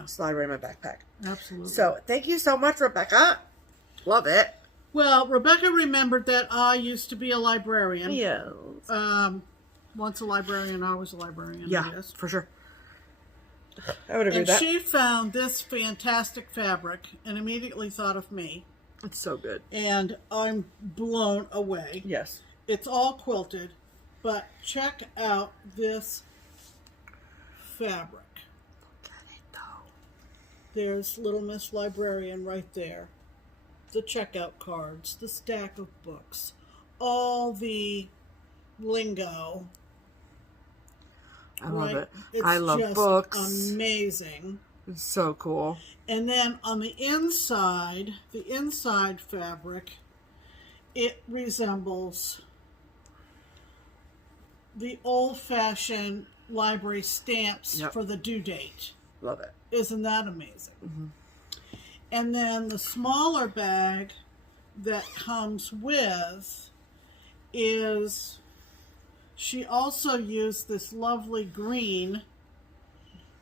slide right in my backpack. Absolutely. So thank you so much, Rebecca. Love it. Well, Rebecca remembered that I used to be a librarian. Yes. Once a librarian, always a librarian. Yeah, I guess. for sure. I would agree with that. And she found this fantastic fabric and immediately thought of me. It's so good. And I'm blown away. Yes. It's all quilted, but check out this fabric. Look at it, though. There's Little Miss Librarian right there. The checkout cards, the stack of books, all the lingo. I love it. It's I love just books. Amazing. It's so cool. And then on the inside fabric, it resembles the old-fashioned library stamps for the due date. Love it. Isn't that amazing? Mm-hmm. And then the smaller bag that comes with is, she also used this lovely green,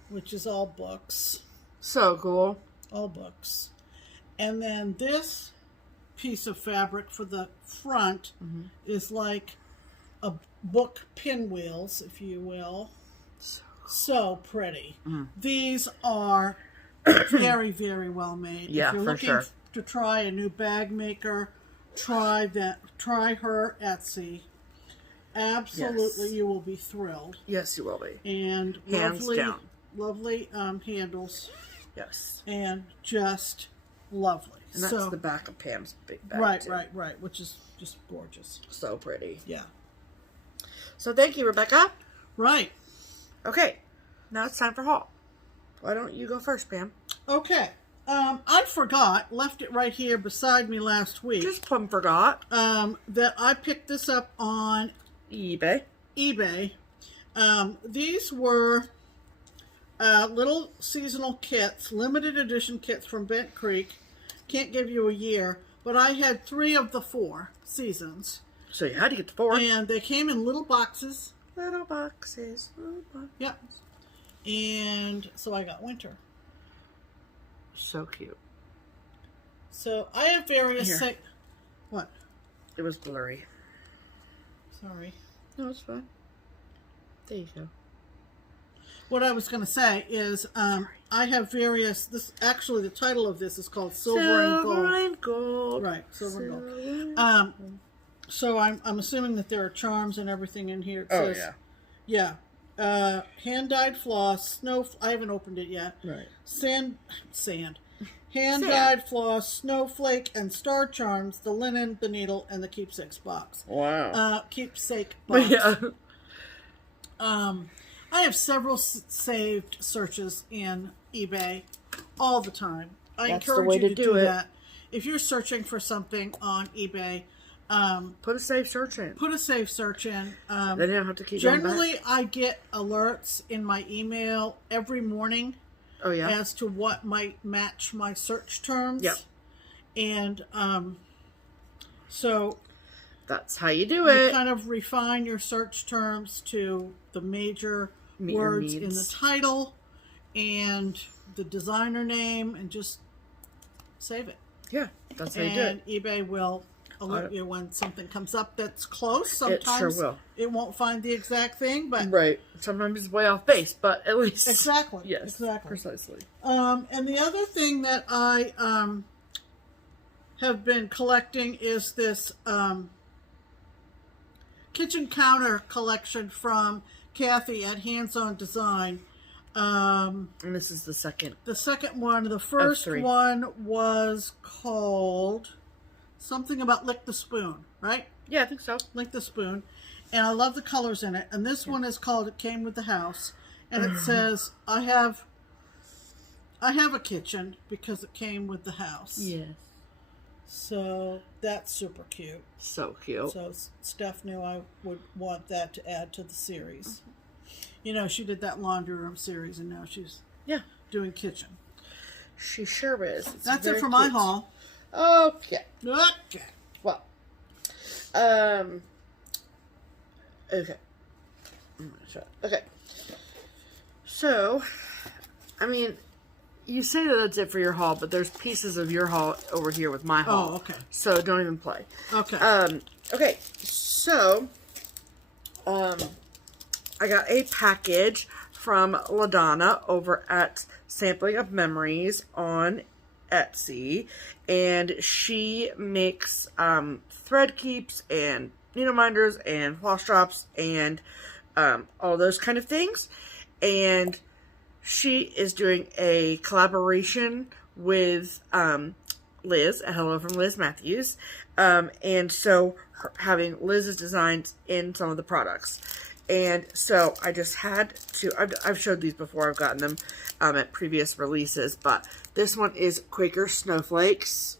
which is all books. So cool. All books. And then this piece of fabric for the front is like a book pinwheels, if you will. So pretty. These are very, very well made. Yeah, if you're for looking sure. to try a new bag maker try her Etsy. Absolutely, Yes. You will be thrilled. Yes, you will be. And Hands down. lovely handles. Yes. And just lovely. And that's the back of Pam's big bag. Right, too. right, which is just gorgeous. So pretty. Yeah. So thank you, Rebecca. Right. Okay, now it's time for haul. Why don't you go first, Pam? Okay. I forgot, left it right here beside me last week. Just plumb forgot. That I picked this up on eBay. These were little seasonal kits, limited edition kits from Bent Creek. Can't give you a year, but I had 3 of the 4 seasons. So you had to get the 4. And they came in little boxes. Little boxes. Yep. And so I got winter. So cute. So I have various... What? It was blurry. Sorry. No, it's fine. There you go. What I was going to say is I have various... Actually, the title of this is called Silver and Gold. Silver and Gold. Right, Silver and Gold. So I'm assuming that there are charms and everything in here. It says, yeah. Yeah. Hand-dyed floss, I haven't opened it yet. Right. Sand. Hand-dyed floss, snowflake, and star charms, the linen, the needle, and the keepsakes box. Wow. Keepsake box. Yeah. I have several saved searches in eBay all the time. I encourage you to do that. If you're searching for something on eBay, put a safe search in. Put a safe search in. Then you don't have to keep generally, going back. I get alerts in my email every morning. Oh, yeah? As to what might match my search terms. Yep. And so that's how you do it. You kind of refine your search terms to the major words in the title and the designer name, and just save it. Yeah, that's how you do it. And eBay will alert you when something comes up that's close. Sometimes it sure will. It won't find the exact thing, but right. Sometimes it's way off base, but at least exactly. Yes, exactly. Precisely. And the other thing that I have been collecting is this kitchen counter collection from Kathy at Hands On Design. And this is the second. The second one. The first one was called something about Lick the Spoon, right? Yeah, I think so. Lick the Spoon. And I love the colors in it. And this one is called It Came With the House. And it says, I have a kitchen because it came with the house. Yes. So that's super cute. So cute. So Steph knew I would want that to add to the series. You know, she did that laundry room series, and now she's doing kitchen. She sure is. It's that's it for my haul. Okay. Okay. Well. Okay. Okay. So, I mean, you say that that's it for your haul, but there's pieces of your haul over here with my haul. Oh, okay. So don't even play. Okay. Okay. So, I got a package from LaDonna over at Sampling of Memories on Etsy, and she makes thread keeps and needle minders and floss drops and all those kind of things. And she is doing a collaboration with Liz at hellofromlizmathews, and so having Liz's designs in some of the products. And so I just had to, I've showed these before, I've gotten them at previous releases, but this one is Quaker Snowflakes,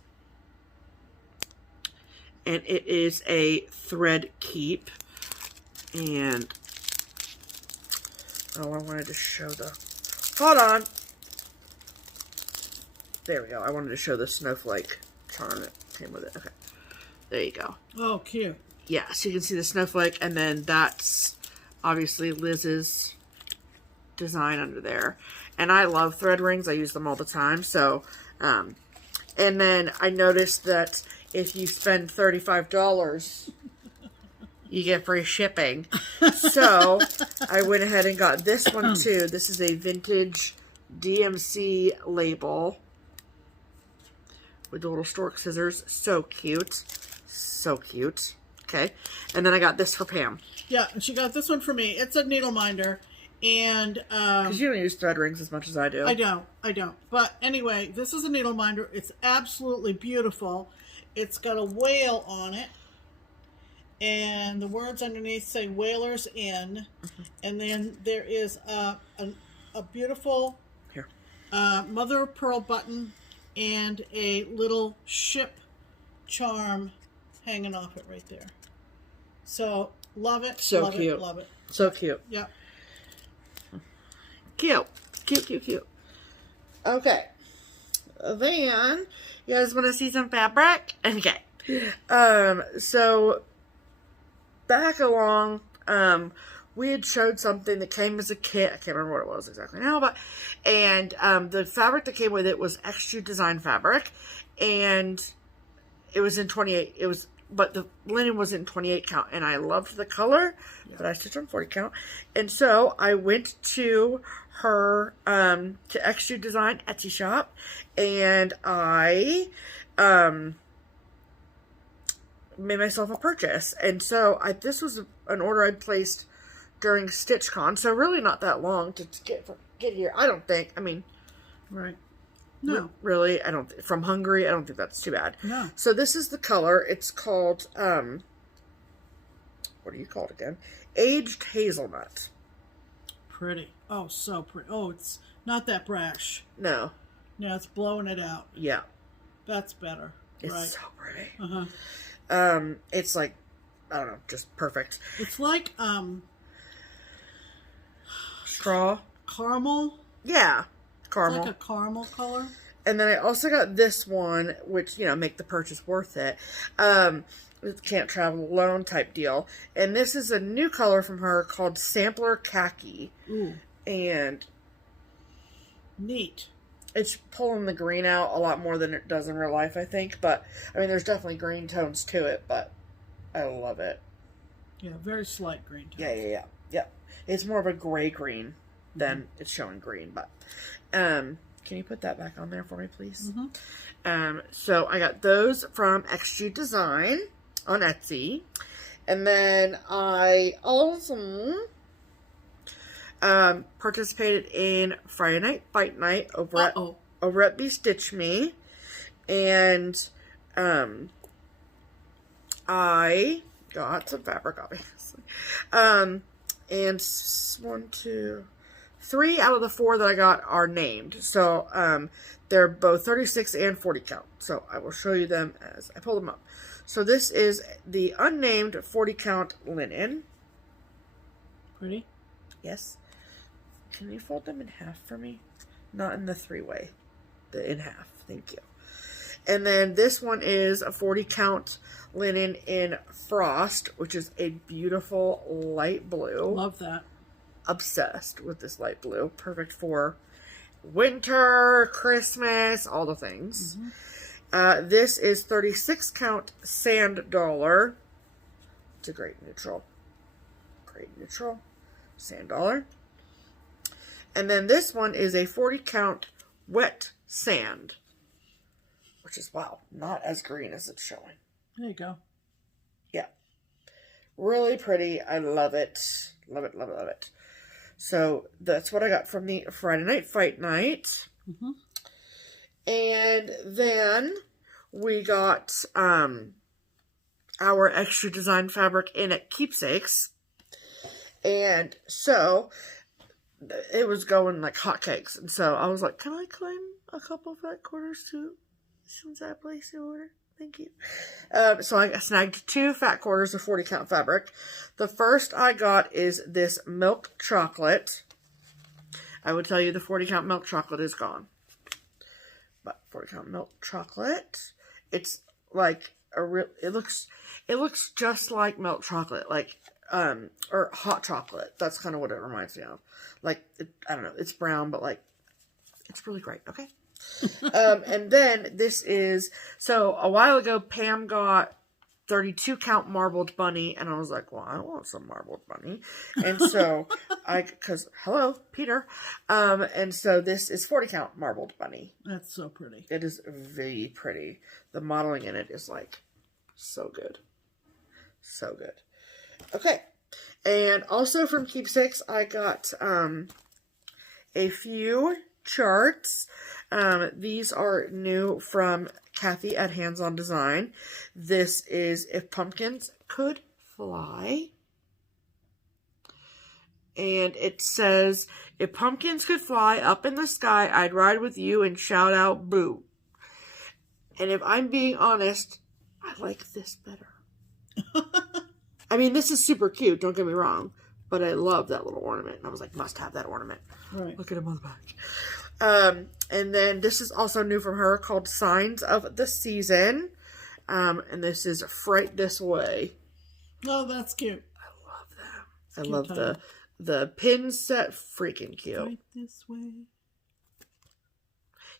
and it is a thread keep. And I wanted to show the, hold on, there we go, I wanted to show the snowflake charm that came with it. Okay, there you go. Oh, cute. Yeah, so you can see the snowflake, and then that's obviously Liz's design under there. And I love thread rings. I use them all the time. So, and then I noticed that if you spend $35, you get free shipping. So, I went ahead and got this one too. This is a vintage DMC label with the little stork scissors. So cute. So cute. Okay. And then I got this for Pam. Yeah, and she got this one for me. It's a needle minder. And because you don't use thread rings as much as I do. I don't. But anyway, this is a needle minder. It's absolutely beautiful. It's got a whale on it. And the words underneath say Whalers Inn. And then there is a beautiful mother of pearl button and a little ship charm hanging off it right there. So love it. So love cute. It, love it. So cute. Yeah. Cute. Cute. Okay. Then, you guys want to see some fabric? Okay. So, back along, we had showed something that came as a kit. I can't remember what it was exactly now, but, and the fabric that came with it was extra design fabric, and it was in 28, but the linen was in 28 count, and I loved the color, but I stitched on 40 count, and so I went to her, to Extra Design Etsy shop, and I, made myself a purchase, and so this was an order I placed during StitchCon, so really not that long to get here, I don't think, I mean, right. No. Really, I don't, from Hungary, I don't think that's too bad. No. So this is the color, it's called, what do you call it again? Aged Hazelnut. Pretty. Oh, so pretty. Oh, it's not that brash. No. No, it's blowing it out. Yeah. That's better. It's right. so pretty. Uh-huh. It's like, I don't know, just perfect. It's like, straw. Caramel. Yeah. Caramel. It's like a caramel color. And then I also got this one, which, you know, make the purchase worth it. Can't travel alone type deal. And this is a new color from her called Sampler Khaki. Ooh. And neat. It's pulling the green out a lot more than it does in real life, I think. But, I mean, there's definitely green tones to it, but I love it. Yeah, very slight green tone. Yeah. It's more of a gray green than it's showing green, but can you put that back on there for me, please? So I got those from Extra Design on Etsy, and then I also participated in Friday Night Fight Night over at Stitch Me, and I got some fabric, obviously, and 3 out of the 4 that I got are named. So, they're both 36 and 40 count. So, I will show you them as I pull them up. So, this is the unnamed 40 count linen. Pretty. Yes. Can you fold them in half for me? Not in the 3-way. In half. Thank you. And then this one is a 40 count linen in Frost, which is a beautiful light blue. Love that. Obsessed with this light blue. Perfect for winter, Christmas, all the things. This is 36 count sand dollar. It's a great neutral. Sand dollar. And then this one is a 40 count wet sand. Which is, wow, not as green as it's showing. There you go. Yeah. Really pretty. I love it. Love it. So that's what I got from the Friday Night Fight Night. And then we got our extra design fabric in at Keepsakes. And so it was going like hotcakes. And so I was like, can I claim a couple fat quarters too? Since I placed the order. Thank you. So I snagged 2 fat quarters of 40 count fabric. The first I got is this milk chocolate. I would tell you the 40 count milk chocolate is gone. But 40 count milk chocolate. It's like a real, it looks just like milk chocolate. Like, or hot chocolate. That's kind of what it reminds me of. Like, I don't know. It's brown, but like, it's really great. Okay. And then this is, so a while ago, Pam got 32 count marbled bunny, and I was like, well, I want some marbled bunny. And so cause hello, Peter. And so this is 40 count marbled bunny. That's so pretty. It is very pretty. The modeling in it is like So good. So good. Okay. And also from Keepsakes, I got a few charts. These are new from Kathy at Hands On Design. This is If Pumpkins Could Fly. And it says, if pumpkins could fly up in the sky, I'd ride with you and shout out boo. And if I'm being honest, I like this better. I mean, this is super cute, don't get me wrong. But I love that little ornament. And I was like, must have that ornament. Right. Look at him on the back. And then this is also new from her called Signs of the Season. And this is Fright This Way. Oh, that's cute. I love them. I love the pin set. Freaking cute. Right this way.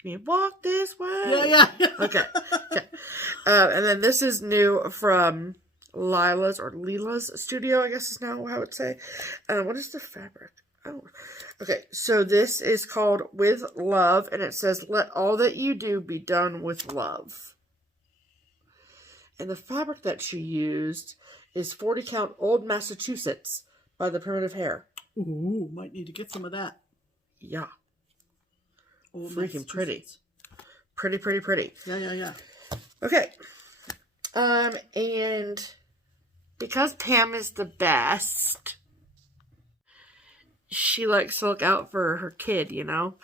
You mean walk this way? Yeah. Okay. And then this is new from Lila's studio, I guess is now how it's say. What is the fabric? Oh, okay. So this is called With Love, and it says, let all that you do be done with love. And the fabric that she used is 40 count Old Massachusetts by the Primitive Hair. Ooh, might need to get some of that. Yeah. Old Freaking pretty. Pretty. Yeah. Okay. And because Pam is the best, she likes to look out for her kid, you know?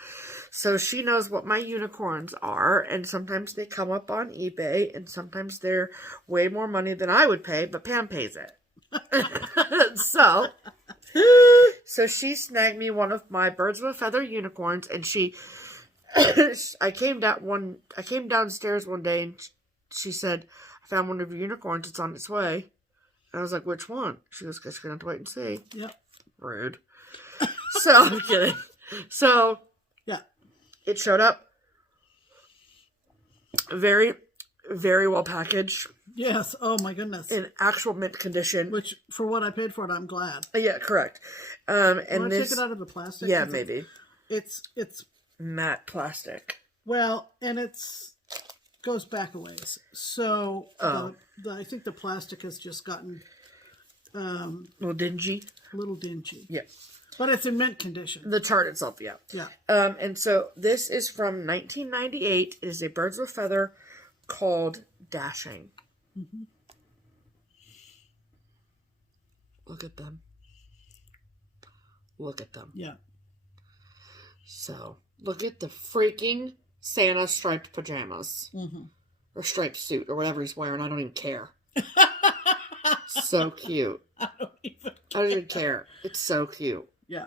So she knows what my unicorns are, and sometimes they come up on eBay, and sometimes they're way more money than I would pay, but Pam pays it. So she snagged me one of my birds of a feather unicorns, and I came downstairs one day, and she said, I found one of your unicorns, it's on its way. And I was like, which one? She goes, guess you're going to have to wait and see. Yep. Rude. So, I'm kidding. So, yeah, it showed up. Very, very well packaged. Yes. Oh my goodness. In actual mint condition. Which, for what I paid for it, I'm glad. Yeah, correct. And want to this, take it out of the plastic? Yeah, maybe. It's matte plastic. Well, and goes back a ways. So I think the plastic has just gotten a little dingy. Yeah. But it's in mint condition. The chart itself, yeah. Yeah. And so this is from 1998. It is a birds of a feather called Dashing. Mm-hmm. Look at them. Yeah. So, look at the freaking Santa striped pajamas. Mm-hmm. Or striped suit, or whatever he's wearing. I don't even care. So cute. I don't even care. It's so cute. Yeah.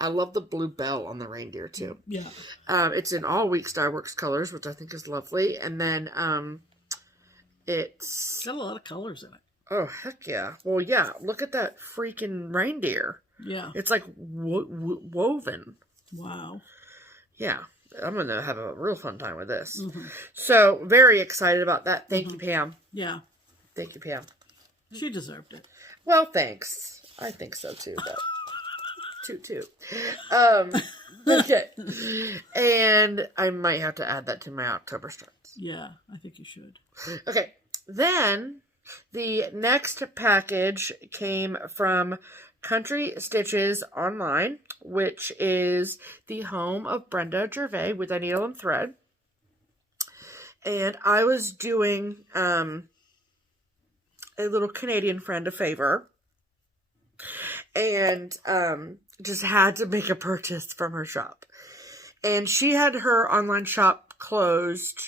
I love the blue bell on the reindeer, too. Yeah. It's in all Weeks Dye Works colors, which I think is lovely. And then, it's got a lot of colors in it. Oh, heck yeah. Well, yeah. Look at that freaking reindeer. Yeah. It's like woven. Wow. Yeah. I'm going to have a real fun time with this. Mm-hmm. So, very excited about that. Thank you, Pam. Yeah. Thank you, Pam. She deserved it. Well, thanks. I think so, too, but... Toot. Okay. And I might have to add that to my October starts. Yeah, I think you should. Okay. Then, the next package came from Country Stitches Online, which is the home of Brenda Gervais with a needle and thread. And I was doing a little Canadian friend a favor. And just had to make a purchase from her shop. And she had her online shop closed,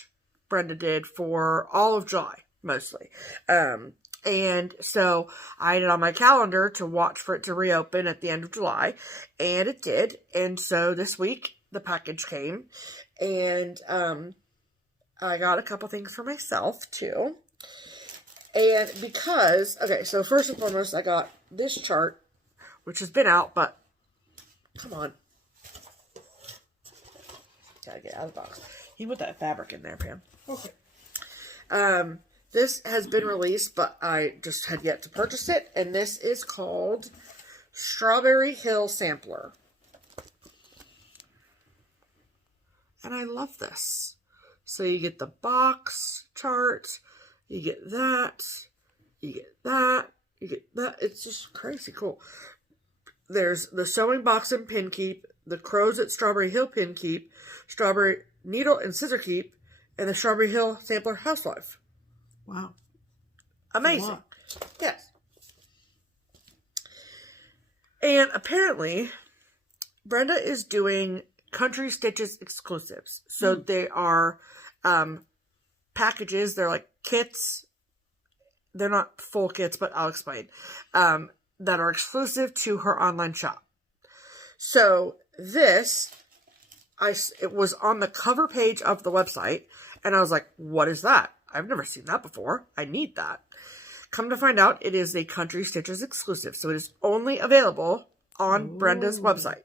Brenda did, for all of July, mostly. And so I had it on my calendar to watch for it to reopen at the end of July. And it did. And so this week, the package came. And I got a couple things for myself, too. And because, okay, so first and foremost, I got this chart, which has been out, but come on. Gotta get out of the box. You put that fabric in there, Pam. Okay. This has been released, but I just had yet to purchase it, and this is called Strawberry Hill Sampler. And I love this. So you get the box chart, You get that. You get that. You get that. It's just crazy cool. There's the sewing box and pin keep, the crows at Strawberry Hill pin keep, strawberry needle and scissor keep, and the Strawberry Hill sampler housewife. Wow. Amazing. Yes. And apparently, Brenda is doing Country Stitches exclusives. So they are packages. They're like kits. They're not full kits, but I'll explain. That are exclusive to her online shop. So this, it was on the cover page of the website, and I was like, what is that? I've never seen that before. I need that. Come to find out, it is a Country Stitches exclusive. So it is only available on Brenda's website.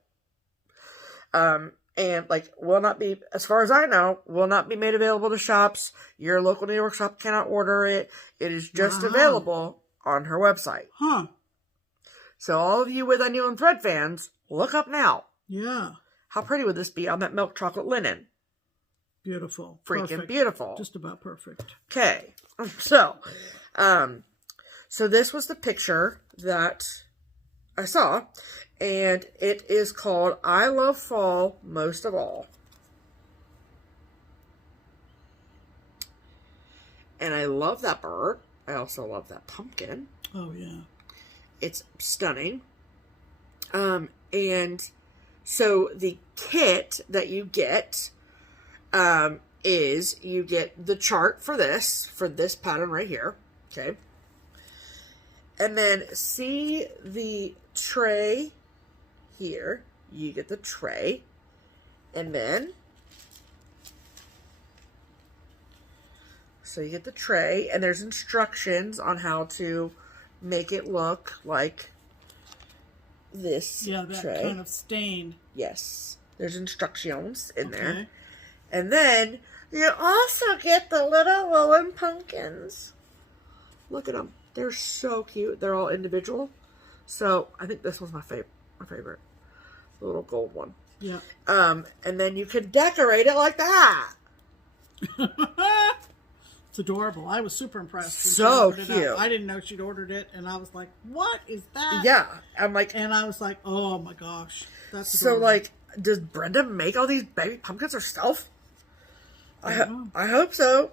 And like, will not be, as far as I know, will not be made available to shops. Your local needlework shop cannot order it. It is just available on her website. Huh. So all of you with Needle and Thread fans, look up now. Yeah. How pretty would this be on that milk chocolate linen? Beautiful. Freaking Perfect. beautiful. Just about perfect. Okay. So this was the picture that I saw, and it is called I Love Fall Most of All. And I love that bird. I also love that pumpkin. Oh, yeah. It's stunning. And so the kit that you get is you get the chart for this pattern right here. Okay. And then see the tray here. You get the tray. And then so you get the tray, and there's instructions on how to make it look like this Yeah, that tray. kind of stain. Yes. There's instructions in Okay. there. And then you also get the little woolen pumpkins. Look at them. They're so cute. They're all individual. So I think this one's my favorite. The little gold one. Yeah. And then you can decorate it like that. It's adorable. I was super impressed. When So she ordered it cute. out. I didn't know she'd ordered it, and I was like, "What is that?" Yeah. I'm like, And I was like, "Oh my gosh, that's so adorable." like, does Brenda make all these baby pumpkins herself? I don't know. I hope so,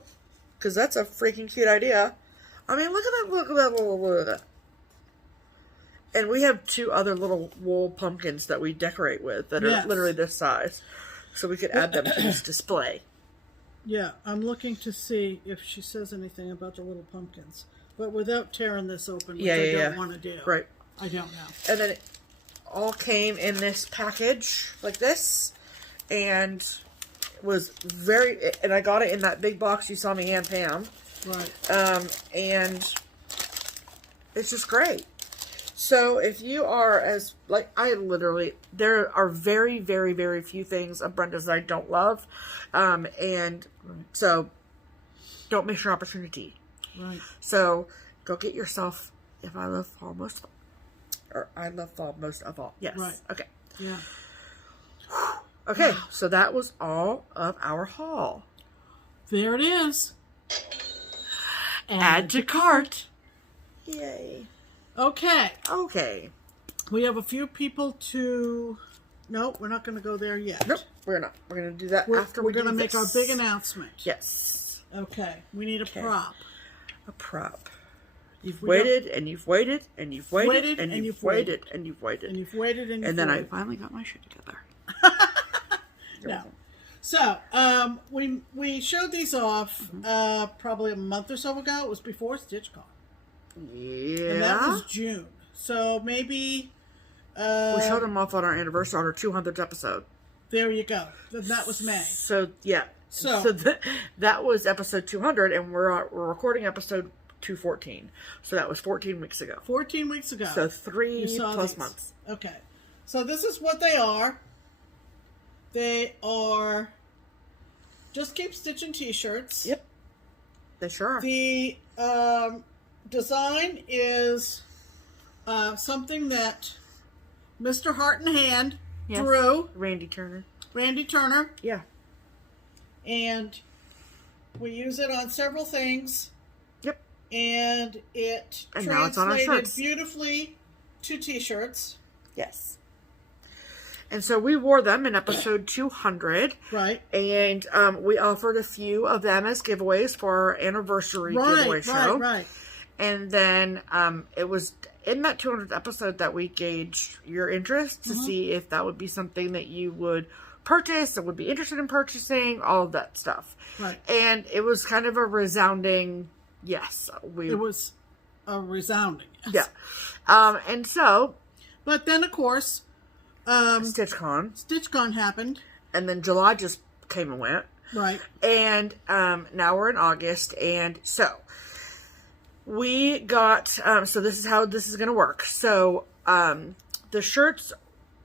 because that's a freaking cute idea. I mean, look at that! Look at that! And we have 2 other little wool pumpkins that we decorate with that are literally this size, so we could add them to this display. Yeah, I'm looking to see if she says anything about the little pumpkins, but without tearing this open, which I don't want to do. Right. I don't know. And then it all came in this package like this, and it was and I got it in that big box you saw me hand Pam. Right. And it's just great. So if you are there are very, very, very few things of Brenda's that I don't love. And so don't miss your opportunity. Right. So go get yourself If I Love Fall Most of All. Or I Love Fall Most of All. Yes. Right. Okay. Yeah. Okay, so that was all of our haul. There it is. Add to cart. Yay. Okay. Okay. We have a few people to... No, we're not going to go there yet. Nope, we're not. We're going to do that after we're we do going to make our this. big announcement. Yes. Okay. We need a prop. A prop. You've We waited, and you've waited, and you've waited, Waited, and and you've you've waited, waited. and you've waited. And you've waited and you've And then I waited. finally got my shit together. No. So, we showed these off probably a month or so ago. It was before StitchCon. Yeah. And that was June. So maybe... we showed them off on our anniversary, on our 200th episode. There you go. That was May. So, yeah. So that was episode 200, and we're recording episode 214. So that was 14 weeks ago. 14 weeks ago. So 3 plus these. months. Okay. So this is what they are. They are Just Keep Stitching t-shirts. Yep. They sure are. The design is something that Mr. Heart and Hand drew. Randy Turner. Randy Turner. Yeah. And we use it on several things. and it now it's on our translated shirts. beautifully to t-shirts. Yes. And so we wore them in episode 200. Right. And we offered a few of them as giveaways for our anniversary giveaway show. Right. And then it was in that 200th episode that we gauged your interest to see if that would be something that you would purchase or would be interested in purchasing, all of that stuff. Right. And it was kind of a resounding yes. It was a resounding yes. Yeah. And so... But then, of course... StitchCon happened. And then July just came and went. Right. And now we're in August. And so we got, so this is how this is going to work. So the shirts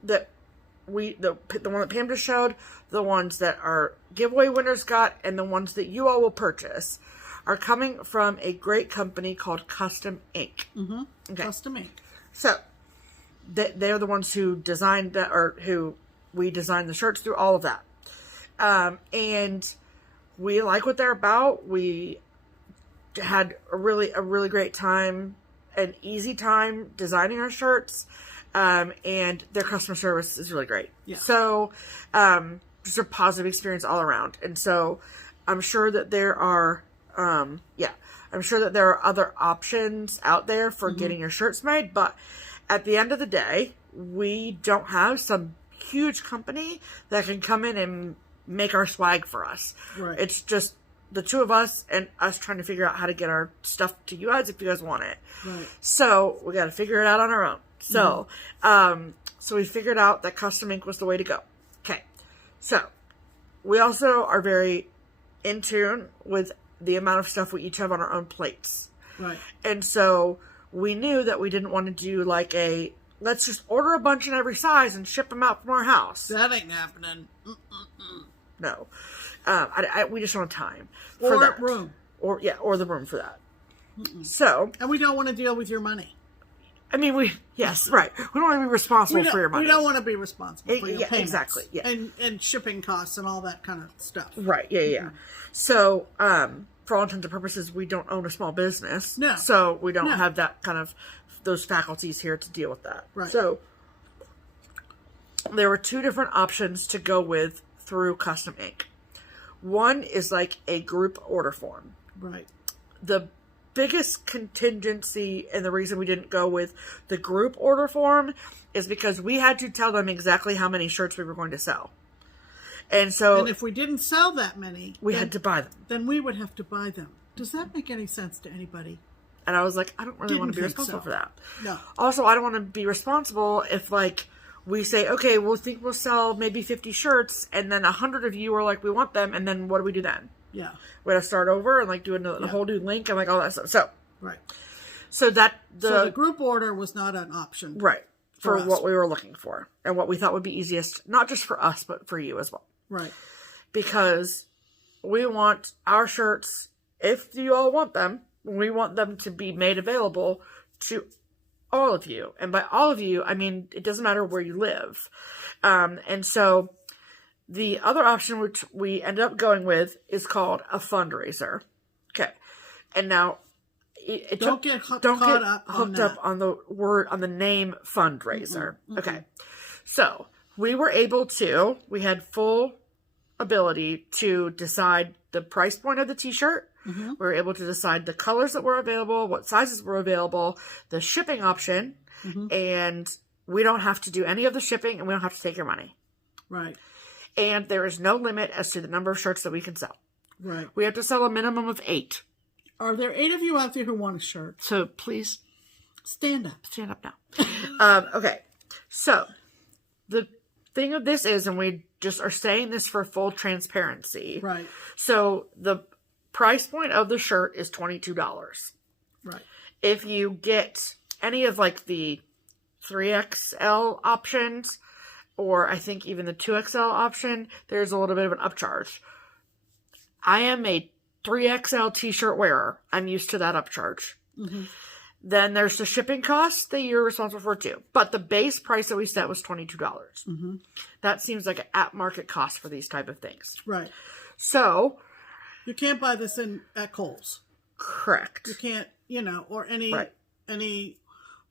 that the one that Pam just showed, the ones that our giveaway winners got, and the ones that you all will purchase are coming from a great company called Custom Ink. Mm-hmm. Okay. Custom Ink. So they're the ones who designed or who we designed the shirts through, all of that. And we like what they're about. We had a really great time, an easy time designing our shirts. And their customer service is really great. Yeah. So, just a positive experience all around. And so I'm sure that there are, I'm sure that there are other options out there for getting your shirts made, but at the end of the day, we don't have some huge company that can come in and make our swag for us. Right. It's just the two of us and us trying to figure out how to get our stuff to you guys if you guys want it. Right. So we got to figure it out on our own. So, so we figured out that Custom Ink was the way to go. Okay. So we also are very in tune with the amount of stuff we each have on our own plates. Right. And so we knew that we didn't want to do like let's just order a bunch in every size and ship them out from our house. That ain't happening. No. We just don't have time for that. Room. Or the room for that. So. And we don't want to deal with your money. I mean, yes, right. We don't want to be responsible for your money. We don't want to be responsible for your payments. Exactly. Yeah. And shipping costs and all that kind of stuff. Right. Yeah. So, for all intents and purposes, we don't own a small business. No. So we don't have that kind of, those faculties here to deal with that. Right. So there were two different options to go with through Custom Ink. One is like a group order form. Right. The biggest contingency and the reason we didn't go with the group order form is because we had to tell them exactly how many shirts we were going to sell. And if we didn't sell that many, we had to buy them. Then we would have to buy them. Does that make any sense to anybody? And I was like, I don't really want to be responsible for that. No. Also, I don't want to be responsible if we say, okay, we'll sell maybe 50 shirts, and then 100 of you are like, we want them, and then what do we do then? Yeah. We have to start over and do a whole new link and all that stuff. So. Right. So the group order was not an option. Right. For what we were looking for and what we thought would be easiest, not just for us, but for you as well. Right. Because we want our shirts, if you all want them, we want them to be made available to all of you. And by all of you, I mean, it doesn't matter where you live. And so the other option, which we ended up going with, is called a fundraiser. Okay. And now, don't get hooked up on the word, on the name fundraiser. Okay. So we had full ability to decide the price point of the t-shirt. We were able to decide the colors that were available, what sizes were available, the shipping option, and we don't have to do any of the shipping and we don't have to take your money. Right. And there is no limit as to the number of shirts that we can sell. Right. We have to sell a minimum of 8. Are there 8 of you out there who want a shirt? So please stand up. Stand up now. Okay. So the thing of this is, and we just are saying this for full transparency. Right. So the price point of the shirt is $22. Right. If you get any of the 3XL options, or I think even the 2XL option, there's a little bit of an upcharge. I am a 3XL t-shirt wearer. I'm used to that upcharge. Then there's the shipping costs that you're responsible for too. But the base price that we set was $22. That seems like an at-market cost for these type of things. Right. So you can't buy this at Kohl's. Correct. You can't, or any Right. any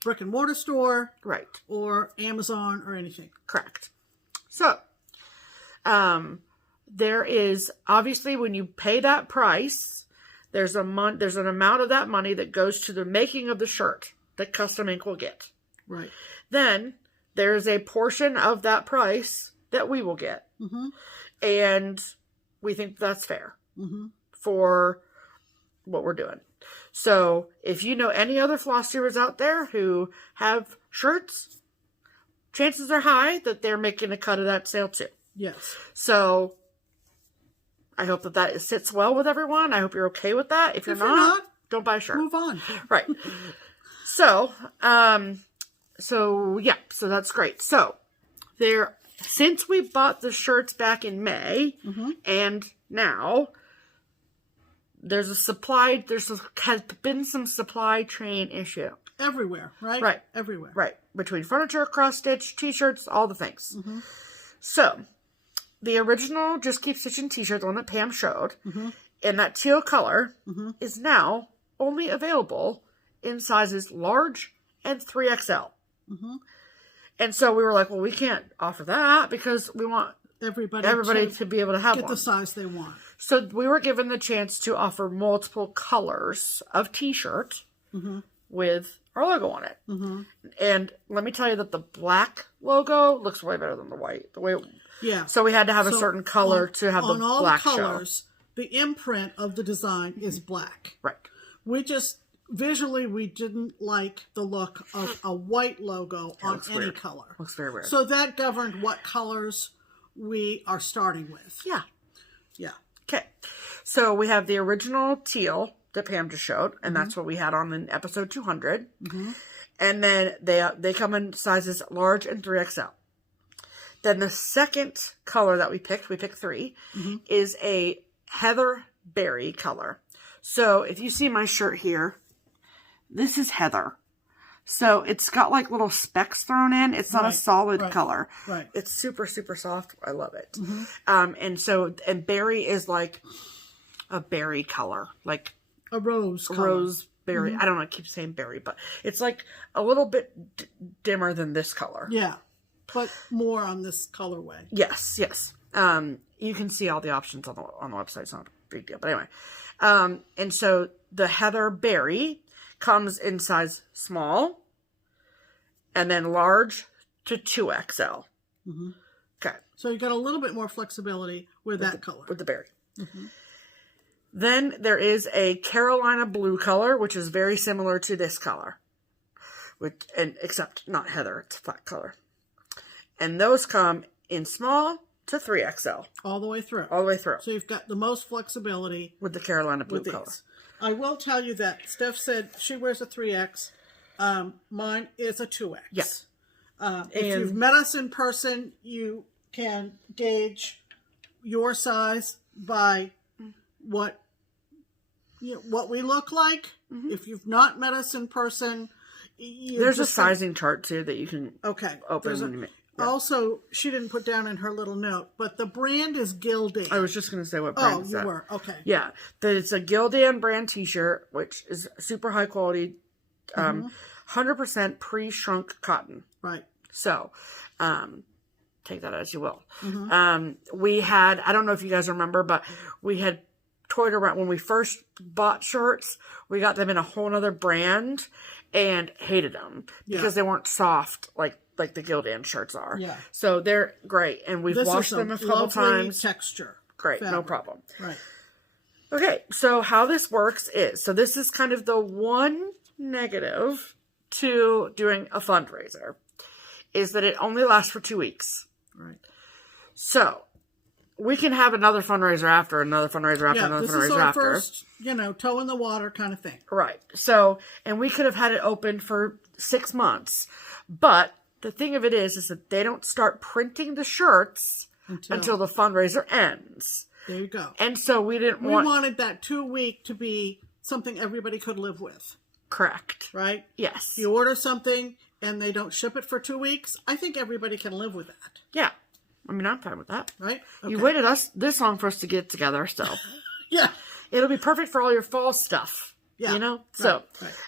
brick and mortar store. Right. Or Amazon or anything. Correct. So, there is, obviously, when you pay that price, there's an amount of that money that goes to the making of the shirt that Custom Ink will get. Right. Then, there's a portion of that price that we will get. Mm-hmm. And we think that's fair mm-hmm. for what we're doing. So, if you know any other FlossTubers out there who have shirts, chances are high that they're making a cut of that sale too. Yes. So, I hope that sits well with everyone. I hope you're okay with that. If you're not, don't buy a shirt. Move on. Right. So, so that's great. So, since we bought the shirts back in May, mm-hmm. and now, has been some supply chain issue. Everywhere, right? Right. Everywhere. Right. Between furniture, cross-stitch, t-shirts, all the things. Mm-hmm. So, the original Just Keep Stitching t-shirt, the one that Pam showed, mm-hmm. in that teal color, mm-hmm. is now only available in sizes large and 3XL. Mm-hmm. And so we were like, well, we can't offer that because we want everybody to be able to have get one. the size they want. So we were given the chance to offer multiple colors of t-shirt mm-hmm. with our logo on it. Mm-hmm. And let me tell you that the black logo looks way better than the white. Yeah. So we had to have a certain color to have the black show. On all the colors, the imprint of the design is black. Right. Visually, we didn't like the look of a white logo on any weird. color. Looks very weird. So that governed what colors we are starting with. Yeah. Yeah. Okay. So we have the original teal that Pam just showed, and mm-hmm. that's what we had on in episode 200. Mm-hmm. And then they come in sizes large and 3XL. Then the second color that we picked 3, mm-hmm. is a heather berry color. So if you see my shirt here, this is heather. So it's got like little specks thrown in. It's not a solid color. Right. It's super, super soft. I love it. Mm-hmm. And berry is like a berry color, like a rose color. Rose berry. Mm-hmm. I don't know. I keep saying berry, but it's like a little bit dimmer than this color. Yeah. But more on this colorway. Yes. Yes. You can see all the options on the website. It's not a big deal. But anyway. And so the heather berry comes in size small and then large to 2XL. Mm-hmm. Okay. So you got a little bit more flexibility with that color. With the berry. Mm-hmm. Then there is a Carolina blue color, which is very similar to this color. Except not heather, it's a flat color. And those come in small to 3XL. All the way through. All the way through. So you've got the most flexibility. With the Carolina blue color. I will tell you that Steph said she wears a 3X. Mine is a 2X. Yes. If you've met us in person, you can gauge your size by what we look like. Mm-hmm. If you've not met us in person, there's a sizing chart too that you can open. Also, she didn't put down in her little note, but the brand is Gildan. I was just going to say what brand is that. Oh, you were. Okay. Yeah. That it's a Gildan brand t-shirt, which is super high quality, 100% pre-shrunk cotton. Right. So, take that as you will. Mm-hmm. We had, I don't know if you guys remember, but we had toyed around when we first bought shirts. We got them in a whole other brand and hated them because they weren't soft like the Gildan shirts are. Yeah. So they're great. And we've washed them a couple times. Texture. Great. fabric. No problem. Right. Okay. So how this works is, so this is kind of the one negative to doing a fundraiser is that it only lasts for 2 weeks. Right. So we can have another fundraiser after, another fundraiser after, another fundraiser after. This is our first, toe in the water kind of thing. Right. So, and we could have had it open for 6 months. But the thing of it is that they don't start printing the shirts until the fundraiser ends. There you go. And so we wanted that 2 week to be something everybody could live with. Correct. Right? Yes. You order something and they don't ship it for 2 weeks. I think everybody can live with that. Yeah. I mean, I'm fine with that. Right? Okay. You waited this long for us to get together, so. Yeah. It'll be perfect for all your fall stuff. you know? Right, So,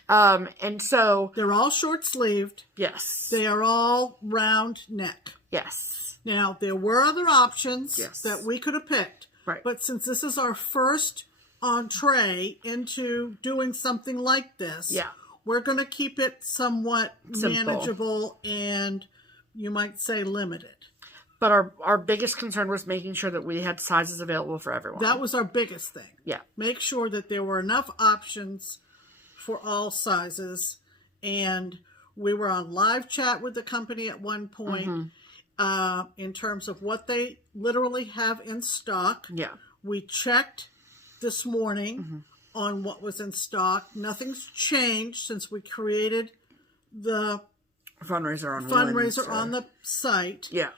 right. And so... They're all short-sleeved. Yes. They are all round neck. Yes. Now, there were other options Yes. that we could have picked. Right. But since this is our first entree into doing something like this, yeah, we're going to keep it somewhat simple, manageable, and you might say limited. But our biggest concern was making sure that we had sizes available for everyone. That was our biggest thing. Yeah. Make sure that there were enough options for all sizes. And we were on live chat with the company at one point in terms of what they literally have in stock. Yeah. We checked this morning on what was in stock. Nothing's changed since we created the fundraiser on the site. Yeah.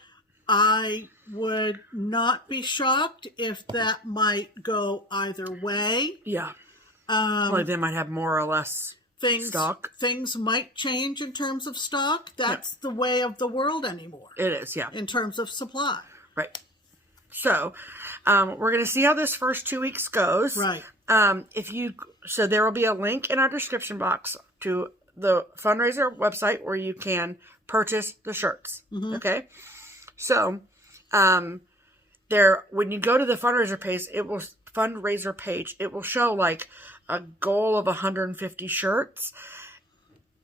I would not be shocked if that might go either way. Yeah. Like they might have more or less stock. Things might change in terms of stock. That's the way of the world anymore. It is, yeah. In terms of supply. Right. So, we're going to see how this first 2 weeks goes. Right. So there will be a link in our description box to the fundraiser website where you can purchase the shirts. Okay. So, when you go to the fundraiser page, it will show like a goal of 150 shirts.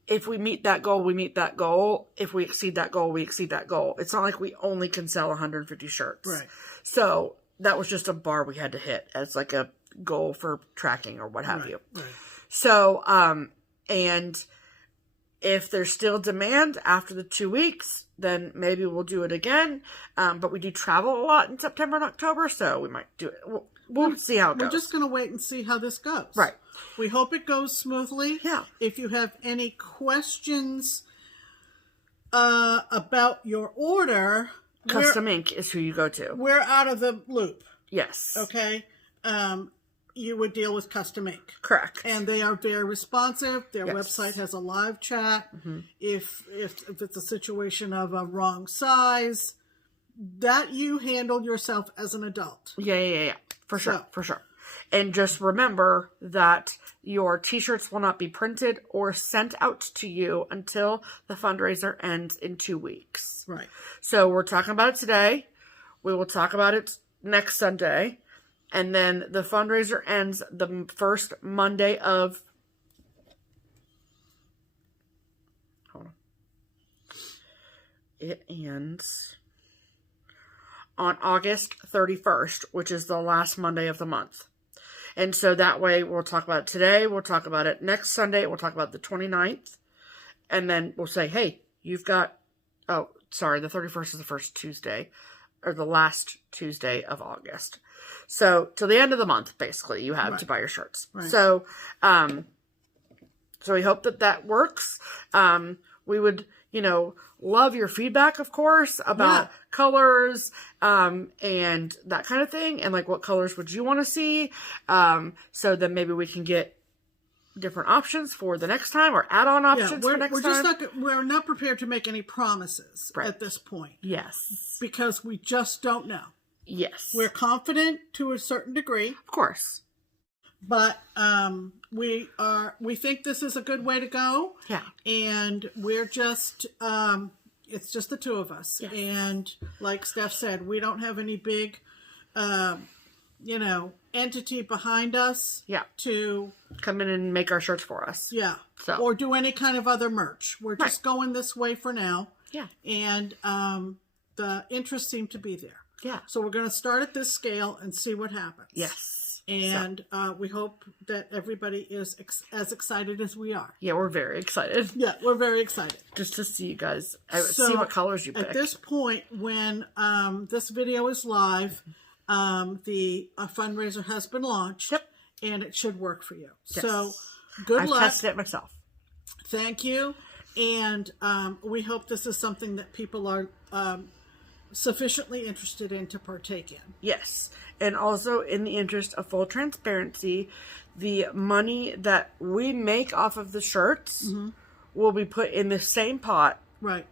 If we meet that goal, we meet that goal. If we exceed that goal, we exceed that goal. It's not like we only can sell 150 shirts. Right. So that was just a bar we had to hit as like a goal for tracking or what have you. Right. So, and if there's still demand after the 2 weeks, then maybe we'll do it again. But we do travel a lot in September and October, so we might do it. We'll see how it goes. We're just going to wait and see how this goes. Right. We hope it goes smoothly. Yeah. If you have any questions about your order, Custom Ink is who you go to. We're out of the loop. Yes. Okay. You would deal with Custom Ink. Correct. And they are very responsive. Their Yes. website has a live chat. If it's a situation of a wrong size, that you handled yourself as an adult. Yeah. For sure. And just remember that your t-shirts will not be printed or sent out to you until the fundraiser ends in 2 weeks. Right. So we're talking about it today. We will talk about it next Sunday. And then the fundraiser ends the first Monday of... Hold on. It ends on August 31st, which is the last Monday of the month. And so that way we'll talk about it today. We'll talk about it next Sunday. We'll talk about the 29th. And then we'll say, hey, you've got... Oh, sorry, the 31st is the first Tuesday. Or the last Tuesday of August. So, till the end of the month, basically, you have to buy your shirts. Right. So, so we hope that works. We would, love your feedback, of course, about colors, and that kind of thing. And, like, what colors would you want to see? So then maybe we can get different options for the next time or add-on options for next time. We're not prepared to make any promises at this point. Yes. Because we just don't know. Yes. We're confident to a certain degree. Of course. But we think this is a good way to go. Yeah. And we're just it's just the two of us. Yes. And like Steph said, we don't have any big entity behind us to come in and make our shirts for us. Yeah. So. Or do any kind of other merch. We're just going this way for now. Yeah. And the interest seemed to be there. Yeah. So we're going to start at this scale and see what happens. Yes. And we hope that everybody is as excited as we are. Yeah, we're very excited. Yeah, we're very excited. Just to see you guys, see what colors you pick. At this point, when this video is live, the fundraiser has been launched. Yep. And it should work for you. Yes. So, good luck. I've tested it myself. Thank you. And we hope this is something that people are sufficiently interested in to partake in. Yes. And also, in the interest of full transparency, the money that we make off of the shirts will be put in the same pot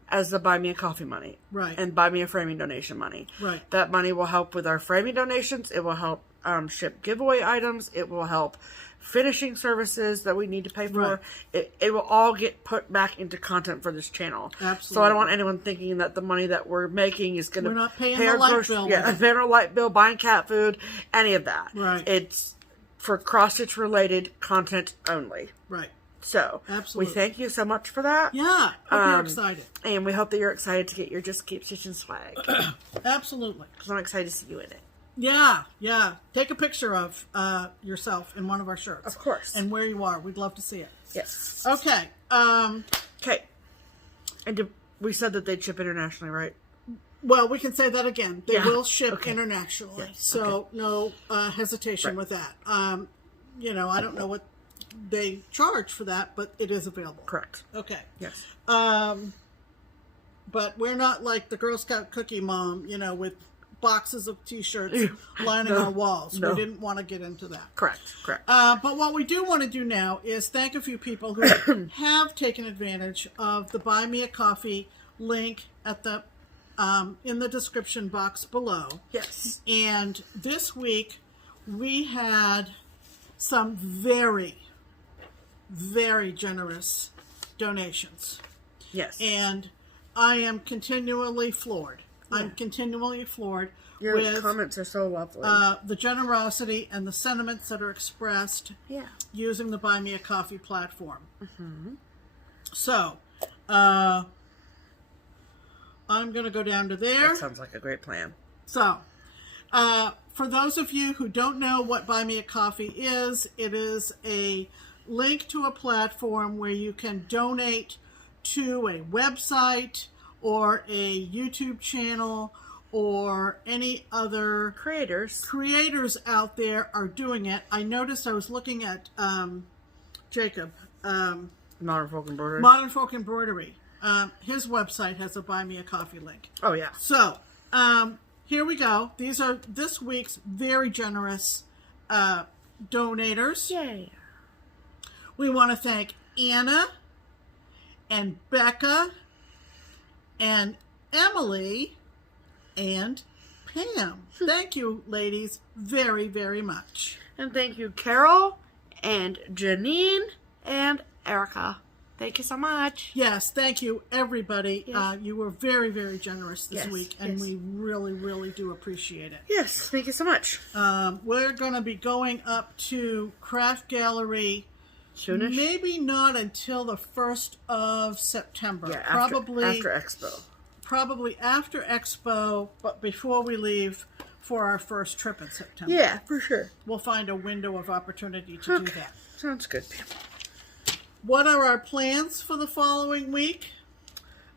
as the Buy Me a Coffee money. Right. And Buy Me a Framing donation money. Right. That money will help with our framing donations. It will help ship giveaway items. It will help finishing services that we need to pay for. Right. It will all get put back into content for this channel. Absolutely. So I don't want anyone thinking that the money that we're making is going to We're not paying pay the our light bill. Yeah, paying our light bill, buying cat food, any of that. Right. It's for cross-stitch related content only. Right. So, Absolutely. we thank you so much for that. Yeah. Hope you're excited. And we hope that you're excited to get your Just Keep Stitching swag. Absolutely. Because I'm excited to see you in it. Yeah, yeah. Take a picture of yourself in one of our shirts. Of course. And where you are. We'd love to see it. Yes. Okay. Okay. And we said that they'd ship internationally, right? Well, we can say that again. They Yeah. will ship Okay. internationally. Yes. So, no hesitation Right. with that. You know, I don't know what they charge for that, but it is available. Correct. Okay. Yes. But we're not like the Girl Scout cookie mom, you know, with boxes of T-shirts lining our walls. No. We didn't want to get into that. Correct. Correct. But what we do want to do now is thank a few people who have taken advantage of the Buy Me a Coffee link at the in the description box below. Yes. And this week we had some very, very generous donations. Yes. And I am continually floored. Yeah. I'm continually floored Your with comments are so lovely. the generosity and the sentiments that are expressed yeah. using the Buy Me a Coffee platform. Mm-hmm. So, I'm going to go down to there. That sounds like a great plan. So, for those of you who don't know what Buy Me a Coffee is, it is a link to a platform where you can donate to a website or a YouTube channel or any other creators out there are doing it. I noticed I was looking at Jacob. Modern Folk Embroidery. Modern Folk Embroidery. His website has a Buy Me a Coffee link. Oh, yeah. So, here we go. These are this week's very generous donators. Yay. We want to thank Anna and Becca and Emily and Pam. Thank you, ladies, very, very much. And thank you, Carol and Janine and Erica. Thank you so much. Yes, thank you, everybody. Yes. You were very, very generous this Yes, week, and yes. we really, really do appreciate it. Yes, thank you so much. We're going to be going up to Craft Gallery Soonish? maybe not until the 1st of September. Yeah, probably after Expo. Probably after Expo, but before we leave for our first trip in September. Yeah, for sure. We'll find a window of opportunity to do that. Sounds good. What are our plans for the following week?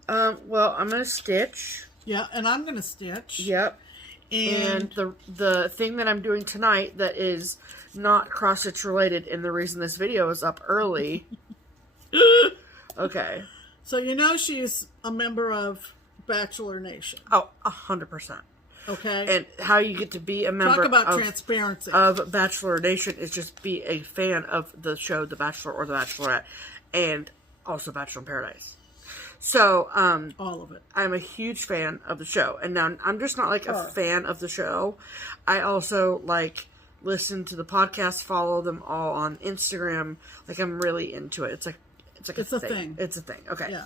Well, I'm going to stitch. Yeah, and I'm going to stitch. Yep. And the thing that I'm doing tonight that is not cross-stitch related, and the reason this video is up early. Okay. So you know she's a member of Bachelor Nation. Oh, 100%. Okay. And how you get to be a member Talk about transparency. of Bachelor Nation is just be a fan of the show The Bachelor or The Bachelorette, and also Bachelor in Paradise. So, all of it. I'm a huge fan of the show. And now I'm just not like a fan of the show. I also like listen to the podcast, follow them all on Instagram. Like I'm really into it. It's a thing. It's a thing. Okay. Yeah.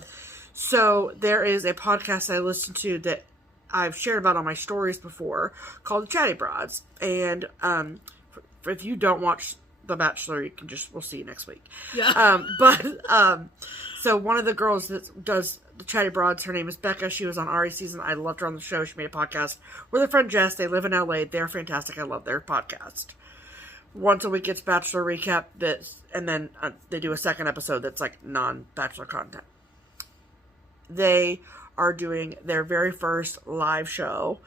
So there is a podcast I listen to that I've shared about on my stories before called The Chatty Broads. And if you don't watch The Bachelor, you can we'll see you next week. Yeah. So one of the girls that does The Chatty Broads, her name is Becca. She was on Ari's season. I loved her on the show. She made a podcast with her friend Jess. They live in LA. They're fantastic. I love their podcast. Once a week it's Bachelor recap, and then they do a second episode that's like non-Bachelor content. They are doing their very first live show,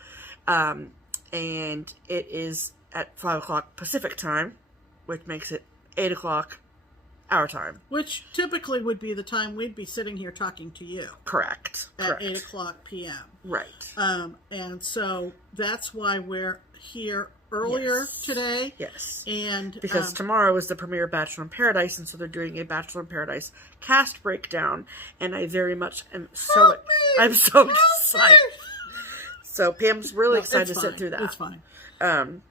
and it is at 5 o'clock Pacific time, which makes it 8 o'clock our time. Which typically would be the time we'd be sitting here talking to you. Correct. At 8 o'clock p.m. Right. And so that's why we're here earlier today. Yes. And because tomorrow is the premiere of Bachelor in Paradise, and so they're doing a Bachelor in Paradise cast breakdown, and I very much am I'm so excited. So Pam's really excited to sit through that. It's fine.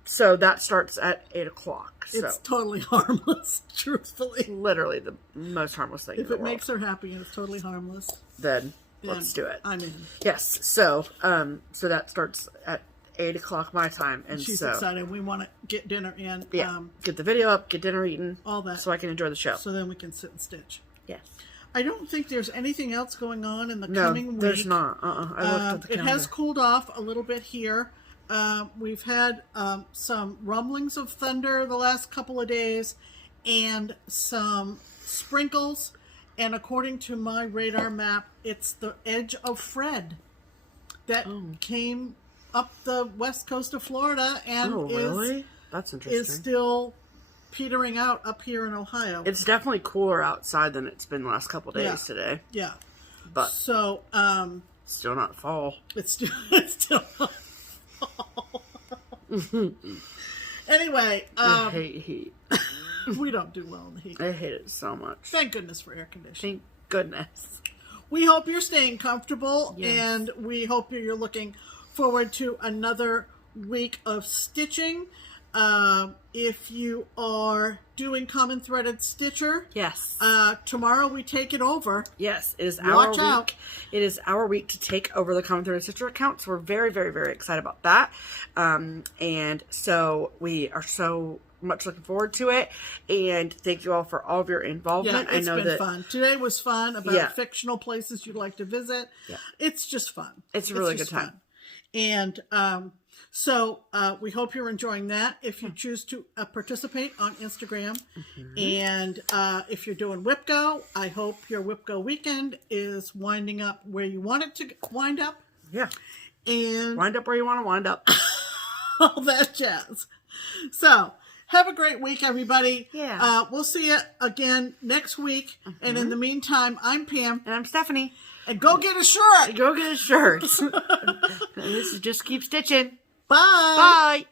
So that starts at 8 o'clock. So It's totally harmless, truthfully. literally the most harmless thing in If the it world. makes her happy and it's totally harmless, Then let's do it. I'm in. Yes. So so that starts at 8 o'clock my time, and She's so excited. We want to get dinner in. yeah, get the video up, get dinner eaten, all that. so I can enjoy the show. So then we can sit and stitch. Yes. I don't think there's anything else going on in the No, coming week. there's not. I looked at the It calendar. has cooled off a little bit here. We've had some rumblings of thunder the last couple of days and some sprinkles. And according to my radar map, it's the edge of Fred that came up the west coast of Florida and really? That's interesting. is still petering out up here in Ohio. It's definitely cooler outside than it's been the last couple days today. Yeah. But so still not fall. it's still not fall. Anyway, I hate heat. we don't do well in the heat. I hate it so much. Thank goodness for air conditioning. Thank goodness. We hope you're staying comfortable, Yes. and we hope you're looking forward to another week of stitching. If you are doing Common Threaded Stitcher, Yes. tomorrow we take it over. Yes, it is Watch our out. week. It is our week to take over the Common Threaded Stitcher account. So we're very, very, very excited about that. And so we are so much looking forward to it. And thank you all for all of your involvement. Yeah, it's I know been that fun. Today was fun about Yeah. fictional places you'd like to visit. Yeah. It's just fun. It's a really just good time. fun. And so we hope you're enjoying that. If you choose to participate on Instagram, and if you're doing WIPGO, I hope your WIPGO weekend is winding up where you want it to wind up, Yeah. and Wind up where you want to wind up. all that jazz. So have a great week, everybody. Yeah. We'll see you again next week. And in the meantime, I'm Pam. And I'm Stephanie. And go get a shirt. Go get a shirt. And this is Just Keep Stitching. Bye. Bye.